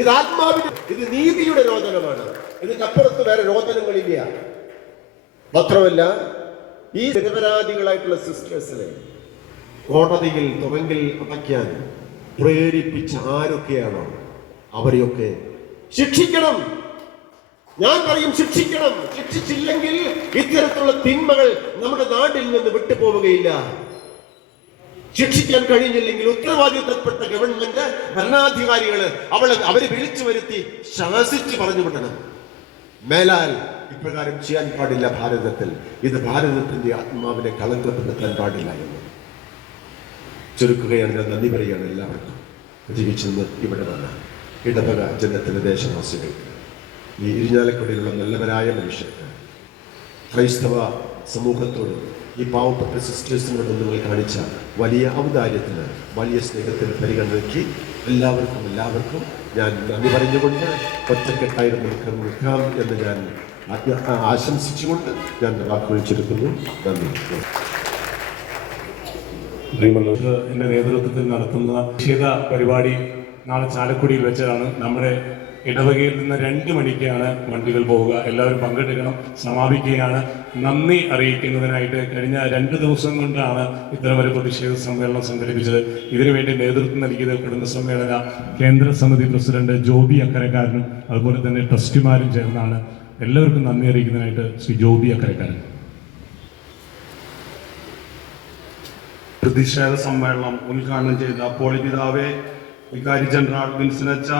ഇത് ആത്മാവിന്, ഇത് നീതിയുടെ രോദനമാണ്. ഇതിനപ്പുറത്ത് വേറെ രോദനങ്ങളില്ല. മാത്രമല്ല, ഈ നിരപരാധികളായിട്ടുള്ള സിസ്റ്റേഴ്സിനെ കോടതിയിൽ തുറങ്കിൽ അടയ്ക്കാൻ പ്രേരിപ്പിച്ച ആരൊക്കെയാണോ അവരെയൊക്കെ ശിക്ഷിക്കണം. ഞാൻ പറയും, ശിക്ഷിക്കണം. ശിക്ഷിച്ചില്ലെങ്കിൽ ഇത്തരത്തിലുള്ള തിന്മകൾ നമ്മുടെ നാട്ടിൽ നിന്ന് വിട്ടുപോവുകയില്ല. ശിക്ഷിക്കാൻ കഴിഞ്ഞില്ലെങ്കിൽ ഉത്തരവാദിത്തപ്പെട്ട ഗവൺമെന്റ് ഭരണാധികാരികള് അവരെ വിളിച്ചു വരുത്തി ശാസിച്ച് പറഞ്ഞു വിടണം. മേലാൽ ഇപ്രകാരം ചെയ്യാൻ പാടില്ല. ഭാരതത്തിൽ ഇത് ഭാരതത്തിന്റെ ആത്മാവിനെ കളങ്കപ്പെടുത്താൻ പാടില്ല എന്ന് ചുരുക്കുകയാണ്. ഞാൻ നന്ദി പറയുകയാണ് എല്ലാവർക്കും. ജീവിച്ചെന്ന് ഇവിടെ വന്ന ഇടവക ജനത്തിലെ ദേശവാസികൾക്ക്, ഈ ഇരിഞ്ഞാലക്കുടയിലുള്ള നല്ലവരായ മനുഷ്യർക്ക്, ക്രൈസ്തവ സമൂഹത്തോട്, ഈ പാവപ്പെട്ട സിസ്റ്റേഴ്സിനോട് നിങ്ങൾ കാണിച്ച വലിയ ഔദാര്യത്തിന്, വലിയ സ്നേഹത്തിന് പരിഗണനയ്ക്ക് എല്ലാവർക്കും ഞാൻ നന്ദി പറഞ്ഞുകൊണ്ട് ഒറ്റക്കെട്ടായിരുന്നു നിൽക്കാം എന്ന് ഞാൻ ആശംസിച്ചുകൊണ്ട് ഞാൻ വാക്കുകൾ ചുരുക്കുന്നു. നന്ദി. എൻ്റെ നേതൃത്വത്തിൽ നടത്തുന്ന നിശ്ചിത പരിപാടി നാളെ ചാലക്കുടിയിൽ വെച്ചാണ്. നമ്മുടെ ഇടവകയിൽ നിന്ന് 2 മണിക്കാണ് വണ്ടികൾ പോവുക. എല്ലാവരും പങ്കെടുക്കണം. സമാപിക്കുകയാണ്. നന്ദി അറിയിക്കുന്നതിനായിട്ട് കഴിഞ്ഞ 2 ദിവസം കൊണ്ടാണ് ഇത്തരമൊരു പ്രതിഷേധ സമ്മേളനം സംഘടിപ്പിച്ചത്. ഇതിനുവേണ്ടി നേതൃത്വം നൽകിയത് കുടുംബ സമ്മേളന കേന്ദ്ര സമിതി പ്രസിഡന്റ് ജോബി അക്കരക്കാരനും അതുപോലെ തന്നെ ട്രസ്റ്റിമാരും ചേർന്നാണ്. എല്ലാവർക്കും നന്ദി അറിയിക്കുന്നതിനായിട്ട് ശ്രീ ജോബി അക്കരക്കാരൻ. പ്രതിഷേധ സമ്മേളനം ഉദ്ഘാടനം ചെയ്ത പോളിപിതാവെ, വികാരി ജനറൽ വിൻസനച്ച,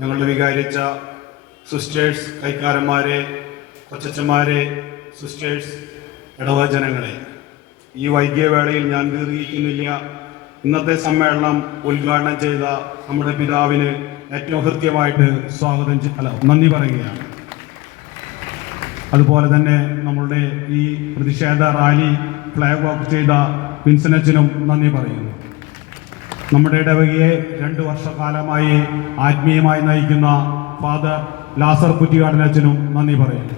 ഞങ്ങളുടെ വികാരിച്ച സിസ്റ്റേഴ്സ്, കൈക്കാരന്മാരെ, കൊച്ചച്ചന്മാരെ, സിസ്റ്റേഴ്സ്, ഇടവജനങ്ങളെ, ഈ വൈകിയ വേളയിൽ ഞാൻ ദീർഘിക്കുന്നില്ല. ഇന്നത്തെ സമ്മേളനം ഉദ്ഘാടനം ചെയ്ത നമ്മുടെ പിതാവിന് ഏറ്റവും ഹൃദ്യമായിട്ട് നന്ദി പറയുകയാണ്. അതുപോലെ തന്നെ നമ്മളുടെ ഈ പ്രതിഷേധ റാലി ഫ്ലാഗ് ഓഫ് ചെയ്ത വിൻസനച്ചനും നന്ദി പറയുന്നു. നമ്മുടെ ഇടവകയെ 2 വർഷക്കാലമായി ആത്മീയമായി നയിക്കുന്ന ഫാദർ ലാസർ കുറ്റിക്കാടനച്ചനും നന്ദി പറയുന്നു.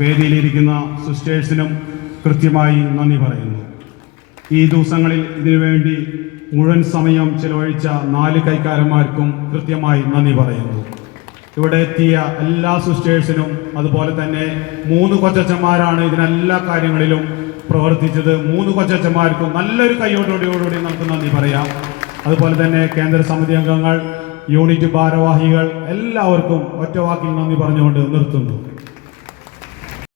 വേദിയിലിരിക്കുന്ന സിസ്റ്റേഴ്സിനും കൃത്യമായി നന്ദി പറയുന്നു. ഈ ദിവസങ്ങളിൽ ഇതിനുവേണ്ടി മുഴുവൻ സമയം ചെലവഴിച്ച 4 കൈക്കാരന്മാർക്കും കൃത്യമായി നന്ദി പറയുന്നു. ഇവിടെ എത്തിയ എല്ലാ സിസ്റ്റേഴ്സിനും, അതുപോലെ തന്നെ 3 കൊച്ചച്ചന്മാരാണ് ഇതിനെല്ലാ കാര്യങ്ങളിലും പ്രവർത്തിച്ചത്. 3 കൊച്ചച്ചന്മാർക്കും നല്ലൊരു കൈയോടുകൂടി നമുക്ക് നന്ദി പറയാം. അതുപോലെ തന്നെ കേന്ദ്ര സമിതി അംഗങ്ങൾ, യൂണിറ്റ് ഭാരവാഹികൾ എല്ലാവർക്കും ഒറ്റവാക്കിൽ നന്ദി പറഞ്ഞുകൊണ്ട് നിർത്തുന്നു.